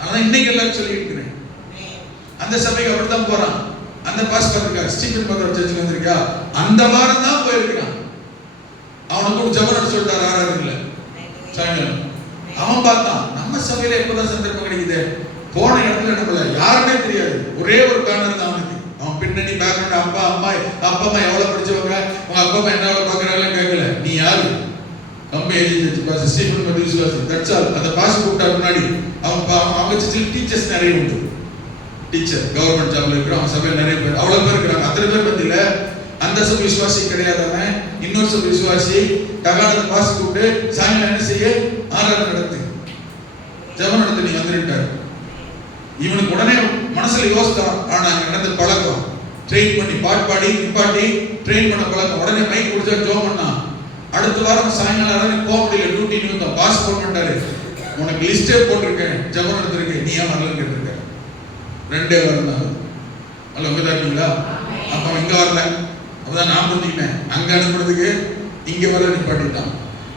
ஆனா இன்னைக்கு எல்லாரும் சொல்லி இருக்கிறேன், அந்த சபைக்கு அப்படித்தான் போறான். அந்த பாஸ்டர் இருக்கா, ஸ்டீஃபன் பக்கர் சர்ச்சுக்கு வந்திருக்கா, அந்த வாரம் தான் போயிருக்கிறான். அவனுக்கு ஜபம் சொல்லிட்டாரு ஆராதனையில சாயங்காலம். அவன் பார்த்தான், நம்ம சபையில எப்பதான் சந்தர்ப்பம் கிடைக்குது, போன இடத்துல நம்மள யாருமே தெரியாது, ஒரே ஒரு பேனர் தான் அவனுக்கு. அவன் பின்னணி பேக்ரவுண்ட், அப்பா அம்மா எவ்வளவு படிச்சவங்க, உங்க அப்பா அம்மா என்ன எவ்வளவு பாக்குறாங்க கேட்கல, நீ யாரு? கம்பெனி ஏஜென்சி ஸ்டீஃபன் பத்தி விசுவாசி, தட்ஸ் ஆல். அந்த பாஸ் கூப்பிட்டாரு முன்னாடி. அவங்க சர்ச்சில் டீச்சர்ஸ் நிறைய உண்டு, டீச்சர் கவர்மெண்ட் ஜாப்ல இருக்கிற அவன் சபையில் நிறைய பேர், அவ்வளவு பேர் இருக்கிறாங்க. அத்தனை பேர் பத்தியில அந்த அந்த சபை விசுவாசி கிடையாதவன் இன்னொரு சபை விசுவாசி தகாணத்தை பாசி கூப்பிட்டு சாயங்காலம் என்ன செய்ய ஆராதனை நடத்து ஜெபம் நடத்து நீ வந்துட்டார். இவனுக்கு உடனே மனசுல யோசித்தான். ஆனா அங்க நடந்த பழக்கம் ட்ரெயின் பண்ணி பாடி நிப்பாட்டி ட்ரெயின் பண்ண பழக்கம். உடனே மைக் குடிச்சா ஜோம் பண்ணா. அடுத்த வாரம் சாயங்காலம் ஆராதனை போக முடியல, டியூட்டி நிமித்தம் பாஸ் போன் பண்ணிட்டாரு. உனக்கு லிஸ்டே போட்டிருக்கேன், ஜெபம் நடத்திருக்கேன், நீ ஏன் வரலன்னு கேட்டிருக்க. 2 வாரம் தான். அல்ல உங்க தான் இருக்கீங்களா? அப்ப இங்க வரல, அப்பதான் நான் புரிஞ்சுக்கிட்டேன். அங்க அனுப்புறதுக்கு இங்க வர நிப்பாட்டிட்டான்.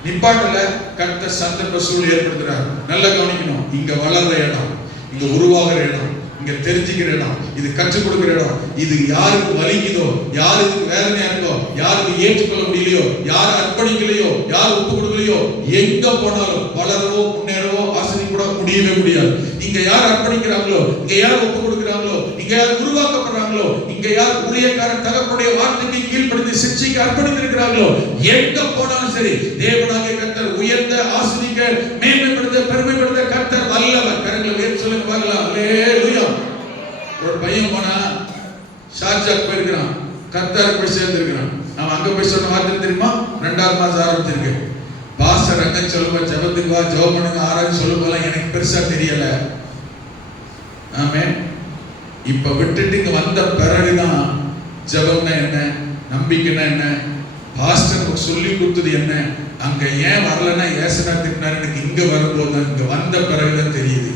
நிப்பாட்டல கர்த்தர் சந்தர்ப்ப சூழல் ஏற்படுத்துறாரு. நல்லா கவனிக்கணும். இங்க வளர்ற இடம், இங்க உருவாகிற இடம், இங்க தெரிஞ்சுக்கிற இடம், இது கற்றுக் கொடுக்கிற இடம். இது யாருக்கு வலிக்குதோ, யாருக்கு வேதனையா இருக்கோ, யாருக்கு ஏற்றுக்கொள்ள முடியலையோ, யார் அர்ப்பணிக்கலையோ, யார் ஒப்பு கொடுக்கலையோ, எங்க போனாலும் வளரவோ முன்னேறவோ ஆசிரியப்பட முடியவே முடியாது. இங்க யார் அர்ப்பணிக்கிறாங்களோ, இங்க யார் ஒப்பு கொடுக்கிறாங்களோ, இங்க யார் உருவாக்கப்படுறாங்களோ, இங்க யார் ஊழியக்காரன் தகப்பனுடைய வார்த்தைக்கு கீழ்ப்படுத்தி சிக்ஷைக்கு அர்ப்பணித்திருக்கிறாங்களோ, எங்க போனாலும் சரி தேவனாகிய கர்த்தர் உயர்ந்த ஆசீர்வதிக்க மேன்மைப்படுத்த பெருமைப்படுத்த கர்த்தர் வல்லவர். கரங்களை உயர்த்தி சொல்லுங்க பார்க்கலாம். அல்லேலூயா. ஒரு பையன் போனா ஷார்ஜாக்கு போயிருக்கிறான், கர்த்தருக்கு போய் சேர்ந்திருக்கிறான். அவன் அங்க போய் சொன்ன வார்த்தை தெரியுமா? 2வது மாசம் ஆரம்பிச்சிருக்கு. பாஸ்டர் அங்க சொல்லுவா ஜெபத்துக்கு வா, ஜெபம் பண்ணுங்க, ஆராய்ச்சி சொல்லுவோம், எனக்கு பெருசா தெரியல. ஆமென். இப்ப விட்டுட்டு இங்க வந்த பிறகுதான் ஜெபம்னா என்ன, நம்பிக்கைன்னா என்ன, பாஸ்டர் சொல்லி கொடுத்தது என்ன, அங்க ஏன் வரலன்னா ஏசனா திட்டினார், எனக்கு இங்க வரும்போது இங்க வந்த பிறகுதான் தெரியுது.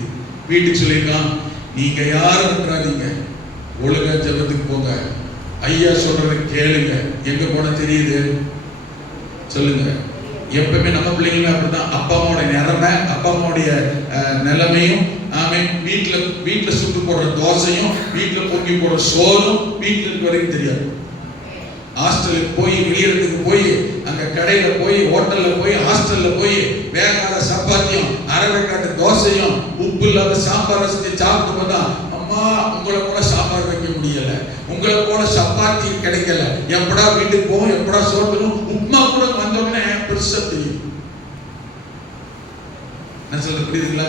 வீட்டுக்கு சொல்லியிருக்கான், நீங்க யாரும் விட்டுறாதீங்க, ஒழுங்கா ஜெபத்துக்கு போங்க, ஐயா சொல்றதை கேளுங்க. எங்க போன தெரியுது சொல்லுங்க. எப்பவுமே நம்ம பிள்ளைங்களுமே அப்படிதான். அப்பா அம்மாவுடைய நிலைமை, அப்பா அம்மாவுடைய நிலைமையும், வீட்டுல சுட்டு போடுற தோசையும், வீட்டுல பொங்கி போடுற சோறும் வீட்டுல இருக்க வரைக்கும் தெரியாது. ஹாஸ்டலுக்கு போய், வெளியிடத்துக்கு போய், அங்க கடையில போய், ஹோட்டல்ல போய், ஹாஸ்டல்ல போய் வேகாத சப்பாத்தியும் அரவைக்காட்டு தோசையும் உப்பு இல்லாத சாம்பார் செஞ்சு சாப்பிட்டு போதா, அம்மா உங்களை போல சாம்பார் வைக்க முடியல, உங்களை போல சப்பாத்தி கிடைக்கல, எப்படா வீட்டுக்கு போகும், எப்படா சோட்டணும். உப்மா கூட வந்தோடனே பெருசா தெரியும். நான் சொல்ல புரியுதுங்களா?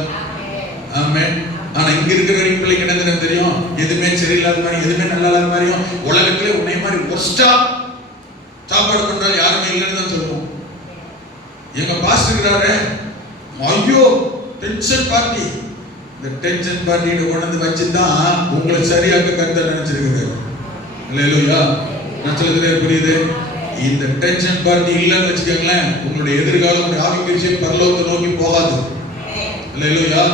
ஆமென். ஆனா இங்க இருக்கிற பிள்ளைக்கு என்ன தெரியும்? எதுவுமே சரியில்லாத மாதிரி, எதுவுமே நல்லா இல்லாத மாதிரியும், உலகத்திலே உன்னை மாதிரி ஒஸ்டா சாப்பாடு பண்றாரு யாருமே இல்லைன்னு தான் சொல்லுவோம். எங்க பாஸ்டர் இருக்கிறாரு, ஐயோ டென்ஷன் பார்ட்டி, இந்த டென்ஷன் பார்ட்டியை கொண்டு வச்சுதான் உங்களை சரியாக கருத்தை நினைச்சிருக்கிறாரு. அல்லேலூயா. நான் சொல்லுறது புரியுது? இந்த டென்ஷன் பார்ட்டி இல்லைன்னு வச்சுக்கோங்களேன், உங்களுடைய எதிர்காலம், உங்களுடைய ஆவிக்குரிய விஷயம் பரலோகத்தை நோக்கி போகாது. அல்லேலூயா.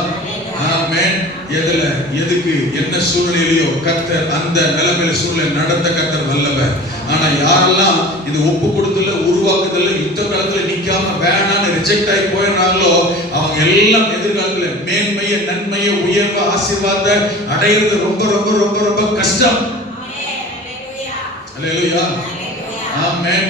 ஆமென். எதுல எதுக்கு என்ன சூழ்நிலையிலையோ கர்த்தர் அந்த நிலைமையில சூழ்நிலை நடத்த கர்த்தர் வல்லவர். ஆனா யாரெல்லாம் இது ஒப்பு கொடுத்துல உருவாக்குதல்ல யுத்த காலத்துல நிக்காம வேணான்னு ரிஜெக்ட் ஆகி போயிடுறாங்களோ, அவங்க எல்லாம் எதிர்காலத்துல மேன்மைய நன்மைய உயர்வு ஆசீர்வாதத்தை அடையிறது ரொம்ப ரொம்ப ரொம்ப ரொம்ப கஷ்டம். அல்லேலூயா. ஆமென்.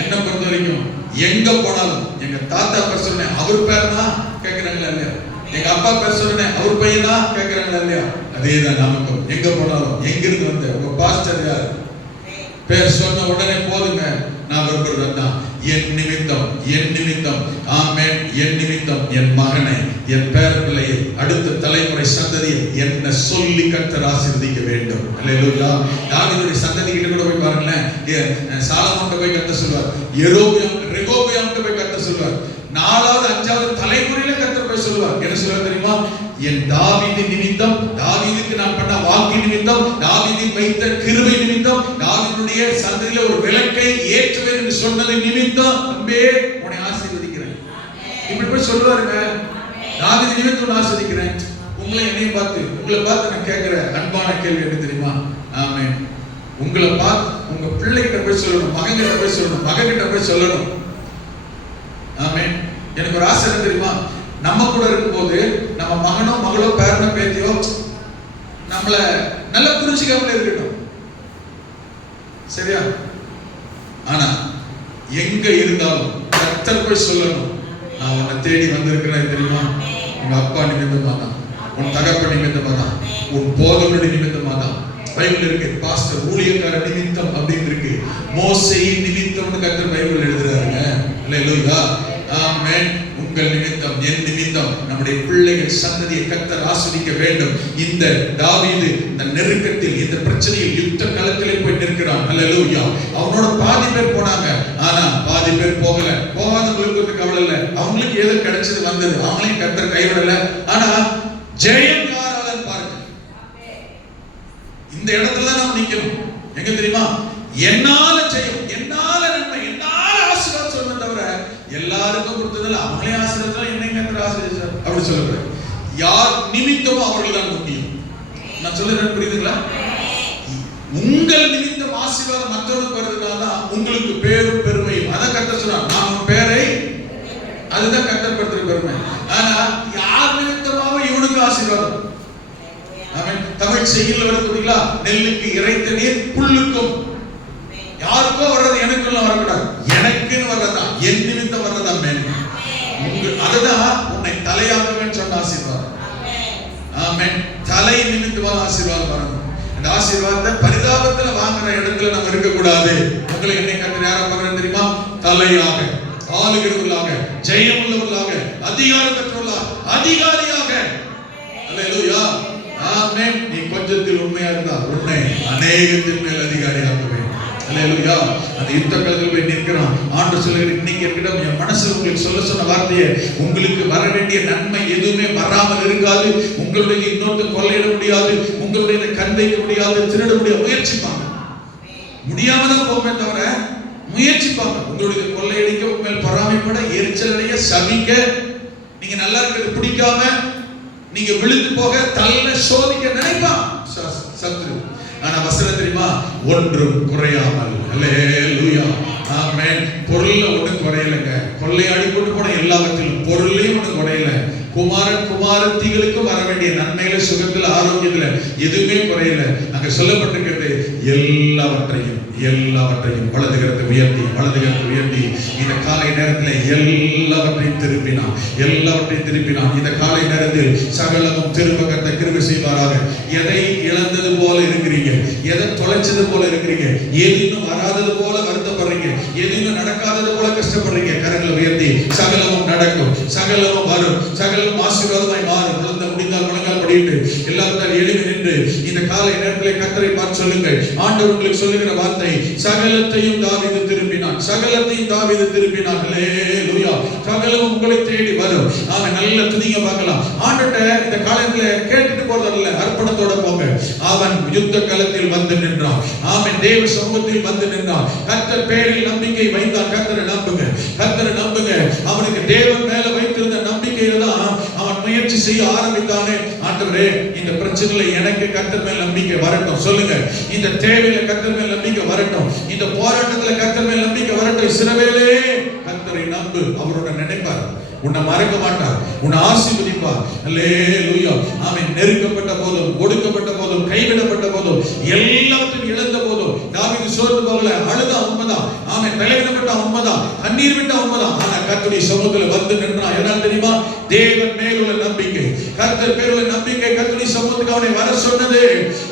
என்ன பொறுத்த வரைக்கும் எங்க போனாலும், எங்க தாத்தா பேர் சொன்னேன் அவர் பேர் தான் கேட்கிறாங்களா இல்லையா, எங்க அப்பா பேர் சொன்னேன் அவர் பையன் தான் கேட்கிறாங்களா இல்லையா, அதேதான் நமக்கும். எங்க போனாலும் எங்கிருந்து வந்த உங்க பாஸ்டர் யார் பேர் சொன்ன உடனே போதுங்க, நான் விரும்புறது தான். என் நிமித்தம் ஆமென், என் நிமித்தம் என் மகனை, என் பேர பிள்ளையை, அடுத்த தலைமுறை சந்ததியை என்ன சொல்லி கர்த்தர் ஆசீர்வதிக்க வேண்டும். அல்லேலூயா. தாவீதுடைய சந்ததி கிட்ட கூட போய் பாருங்களேன், சாலமோன்ட்ட போய் கர்த்தர் சொல்வார், ரெகோபெயாம்ட்ட போய் கர்த்தர் சொல்வார், 4வது 5வது தலைமுறையில கர்த்தர் போய் சொல்வார். என்ன சொல்வார் தெரியுமா? என் தாவீது நிமித்தம், தாவீதுக்கு நான் பண்ண வாக்கு நிமித்தம், தாவீதின் வைத்த கிருபை நிமித்தம், தாவீதுடைய சந்ததியில ஒரு விளக்கை ஏற்றுவேன் என்று சொன்னது நிமித்தம் அன்பே உன்னை ஆசீர்வதிக்கிறேன். இப்படி போய் சொல்றாருங்க. தாவீது நிமித்தம் உன்னை ஆசீர்வதிக்கிறேன். உங்களை என்னையும் உங்களை பார்த்து நான் கேட்கிற அன்பான கேள்வி என்ன தெரியுமா? ஆமென். உங்களை பார்த்து உங்க பிள்ளைகிட்ட போய் சொல்லணும், மகன்கிட்ட போய் சொல்லணும், மகன்கிட்ட போய் சொல்லணும். ஆமென். எனக்கு ஒரு ஆசை என்ன தெரியுமா? நம்ம கூட இருக்கும்போது நம்ம மகனோ மகளோ பேரனோ பேத்தியோ நம்மள நல்லா புரிஞ்சுக்காமலே இருக்கட்டும், சரியா? ஆனா எங்க இருந்தாலும் கர்த்தர் போய் சொல்லணும், நான் உன்னை தேடி வந்திருக்கிறேன் தெரியுமா? உங்க அப்பா நிமித்தமா தான், உன் தகப்பன் நிமித்தமா தான், உன் போதகருடைய நிமித்தமா தான். பைபிள் இருக்கு, பாஸ்டர் ஊழியக்கார நிமித்தம் அப்படின்னு இருக்கு, மோசேயின் நிமித்தம்னு கர்த்தர் பைபிள் எழுதுறாருங்க. அல்லேலூயா. ஆமென். உங்கள் நிமித்தம், என் நிமித்தம் நம்முடைய பிள்ளைகள் சந்ததியை கர்த்தர் ஆசீர்வதிக்க வேண்டும். இந்த தாவீது இந்த நெருக்கத்தில், இந்த பிரச்சனையில் யுத்த களத்திலே போய் நிற்கிறான். அல்லேலூயா. அவனோட உன்னோட பாதி பேர் போனாங்க, ஆனா பாதி பேர் போகல. போகாதவங்களுக்கு கவலை இல்லை, அவங்களுக்கு ஏதோ கிடைச்சது வந்தது, அவங்களையும் கர்த்தர் கைவிடல. ஆனா ஜெயம் யாராலன்னு பாருங்க. இந்த இடத்துல தான் நாம் நிக்கணும். எங்க தெரியுமா? என்னால ஜெயம், என்னால நன்மை, என்னால ஆசீர்வாதம் சொல்லுவேன் தவிர எல்லாருக்கும் கொடுத்ததில்ல அவங்களே ஆசீர்வாதம் என்னை கர்த்தர் ஆசீர்வதிச்சார் அப்படி சொல்லக்கூடாது. யார் நிமித்தமோ அவர்கள் தான் முக்கியம். நான் சொல்லுறேன் புரியுதுங்களா? உங்கள் நிமித்தம் ஆசீர்வாதம் மற்றவனுக்கு வருதுனால தான் உங்களுக்கு பேரும் பெருமையும். அதான் கர்த்தர் சொன்னார், நான் உன் பேரை, அதுதான் கர்த்தர் படுத்துற பெருமை. ஆனா யார் நிமித்தமாக இவனுக்கு ஆசீர்வாதம்? தமிழ் செய்யுள் வருதுங்களா? நெல்லுக்கு இறைத்த நீர் புல்லுக்கும். யாருக்கோ வர்றது எனக்குள்ள வரக்கூடாது, எனக்குன்னு வர்றதா, என் நிமித்தம் வர்றதா மேல். அதுதான் உன்னை தலையாக்குவேன்னு சொன்ன ஆசீர்வாதம். ஆமென். தலை நிமித்தமாக ஆசீர்வாதம் வரணும். இந்த ஆசீர்வாதத்தை பரிதாபத்துல வாங்குற இடத்துல நம்ம இருக்க கூடாது. உங்களுக்கு என்னை கர்த்தர் யாரை பார்க்கறது தெரியுமா? தலையாக, ஆளுகிறவர்களாக, ஜெயம் உள்ளவர்களாக, அதிகாரம் பெற்றவர்களாக, அதிகாரியாக. அல்லேலூயா. ஆமென். நீ கொஞ்சத்தில் உண்மையா இருந்தால் உன்னை அநேகத்தின் மேல் அதிகாரியாக்குவேன். அல்லேலூயா. அந்த யுத்த களத்தில் போய் நிற்கிறான். ஆண்டவர் சொல்லுகிறார், இன்னைக்கு என்னிடம் என் மனசுல உங்களுக்கு சொல்ல சொன்ன வார்த்தையை, உங்களுக்கு வர வேண்டிய நன்மை எதுவுமே வராமல் இருக்காது. உங்களுடைய இன்னொருத்தர் கொள்ளையிட முடியாது, உங்களுடைய கண் வைக்க முடியாது, திருட முடியாது. முயற்சிப்பாங்க, முடியாம தான் போமே தவிர முயற்சிப்பாங்க. உங்களுடைய கொள்ளையடிக்க, உங்க மேல் பொறாமைப்பட, எரிச்சல் அடைய, சபிக்க, நீங்க நல்லா இருக்கிறது பிடிக்காம, நீங்க விழுந்து போக, தள்ள சோதிக்க நினைப்பான் சத்ரு. ஆனா வசனம் தெரியுமா? ஒன்றும் குறையாமல். அல்லேலூயா. ஆமென். பொருள்ல ஒண்ணும் குறையலங்க. கொள்ளையாடி கொண்டு போன எல்லாவற்றிலும் பொருளையும் ஒண்ணும் குறையல. குமாரன் குமாரத்திகளுக்கு வர வேண்டிய நன்மையில, சுகத்துல, ஆரோக்கியத்துல எதுவுமே குறையல. அங்க சொல்லப்பட்டிருக்கிறது, எல்லாவற்றையும் எல்லாவற்றையும் வலதுகரத்தை உயர்த்தி, வலதுகரத்தை உயர்த்தி இந்த காலை நேரத்தில் எல்லாவற்றையும் திருப்பினான், எல்லாவற்றையும் திருப்பினான். இந்த காலை நேரத்தில் சகலமும் திரும்ப கர்த்தர் கிருபை செய்வாராக. எதை இழந்தது போல இருக்கிறீங்க, எதை தொலைச்சது போல இருக்கிறீங்க, எது இன்னும் வராதது போல வருத்தப்படுறீங்க, எது இன்னும் நடக்காதது போல கஷ்டப்படுறீங்க, கரங்களை உயர்த்தி சகலமும் நடக்கும், சகலமும் வரும், சகலமும் ஆசீர்வாதமாய் மாறும். முடிந்தால் முழங்கால் படிட்டு எல்லாரும் எழுதி நின்று இந்த காலை நேரத்தில் கர்த்தரை பார்த்து சொல்லுங்கள். ஆண்டவர் உங்களுக்கு சொல்லுகிற வார்த்தை, சகலத்தையும் தாவீது திருப்பினான், சகலத்தையும் தாவீது திருப்பினான். அல்லேலூயா. சகலமும் உங்களை தேடி வரும். அவன் நல்ல துதிங்க பார்க்கலாம். ஆண்டவர்ட்ட இந்த காலத்துல கேட்டுட்டு போறதில்ல, அர்ப்பணத்தோட போங்க. அவன் யுத்த களத்தில் வந்து நின்றான். ஆமென். தேவ சமூகத்தில் வந்து நின்றான். கர்த்தர் பேரில் நம்பிக்கை வைத்தான். கர்த்தரை நம்புங்க, கர்த்தரை நம்புங்க. அவனுக்கு தேவன் மேல வைத்திருந்த நம்பிக்கையில தான் அவன் முயற்சி செய்ய ஆரம்பித்தானே. ஆண்டவரே, இந்த பிரச்சனையில எனக்கு கர்த்தர் மேல் நம்பிக்கை வரட்டும். சொல்லுங்க, இந்த தேவையில கர்த்தர் மேல் நம்பிக்கை வரட்டும், இந்த போராட்டத்துல கர்த்தர் மேல் நம்பிக்கை வரட்டும். இஸ்ரவேலே, கர்த்தரை நம்பு. அவரோட நினைப்பார், உன்னை மறக்க மாட்டார், உன்னை ஆசீர்வதிப்பார். அல்லேலூயா. ஆமென். நெருக்கப்பட்ட போதும், ஒடுக்கப்பட்ட போதும், கைவிடப்பட்ட போதும், எல்லாவற்றையும் இழந்த போதும் தாவீது சோர்ந்து போகல. அழுதா உண்மைதான். ஆமென். பலவீனப்பட்ட உண்மைதான், கண்ணீர் விட்ட உண்மைதான். ஆனா கர்த்தருடைய சமூகத்துல வந்து நின்றான். என்ன தெரியுமா? தேவன் மேலுள்ள நம்பிக்கை, கர்த்தர் பேருள்ள நம்பிக்கை. கர்த்தருடைய சமூகத்துக்கு அவனை வர சொன்னது.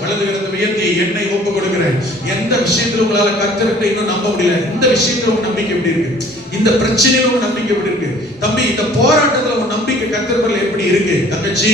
வலது கரத்தை உயர்த்தி, என்னை ஒப்பு கொடுக்கிறேன். எந்த விஷயத்துல உங்களால கர்த்தர்கிட்ட இன்னும் நம்ப முடியல, இந்த விஷயத்துல உங்க நம்பிக்கை எப்படி இருக்கு? இந்த பிரச்சனையில உங்க நம்பிக்கை எப்படி இருக்கு? தம்பி, இந்த போராட்டத்துல உங்க நம்பிக்கை கர்த்தர் மேல எப்படி இருக்கு? தங்கச்சி,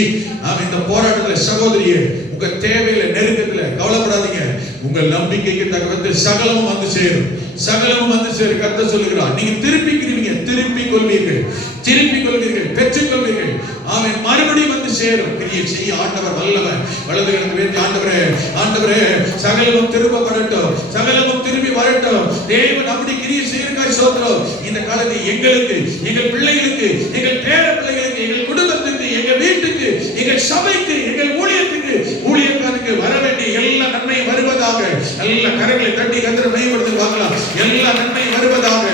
இந்த போராட்டத்துல, சகோதரியே, உங்க தேவையில, நெருக்கத்துல கவலைப்படாதீங்க. உங்கள் நம்பிக்கைக்கு தக்க சகலமும் வந்து சேரும், சகலமும் வந்து சேரும். கர்த்தர் சொல்லுகிறார், நீங்க திருப்பிக்கிறீங்க, திருப்பிக் கொள்வீர்கள், திருப்பிக் கொள்வீர்கள், பெற்றுக் கொள்வீர்கள். ஆமென். மறுபடியும் வந்து சேரும். கிரியை செய்ய ஆண்டவர் வல்லவர். வலது கரத்தை உயர்த்தி, ஆண்டவரே, ஆண்டவரே, சகலமும் திரும்ப வரட்டும், சகலமும் திரும்பி வரட்டும். தேவன் அப்படி கிரியை செய்யறதுக்காக சோத்திரம். இந்த காலத்தை எங்களுக்கு, எங்கள் பிள்ளைகளுக்கு, எங்கள் பேர பிள்ளைகளுக்கு, எங்கள் குடும்பத்துக்கு, எங்க வீட்டுக்கு, எங்கள் சபைக்கு, எங்கள் ஊழியத்துக்கு, ஊழியக்காரருக்கு வர வேண்டிய எல்லா நன்மையும் வருவதாக. எல்லா கரங்களை தட்டி கர்த்தரை மையப்படுத்தி வாங்கலாம். எல்லா நன்மையும் வருவதாக.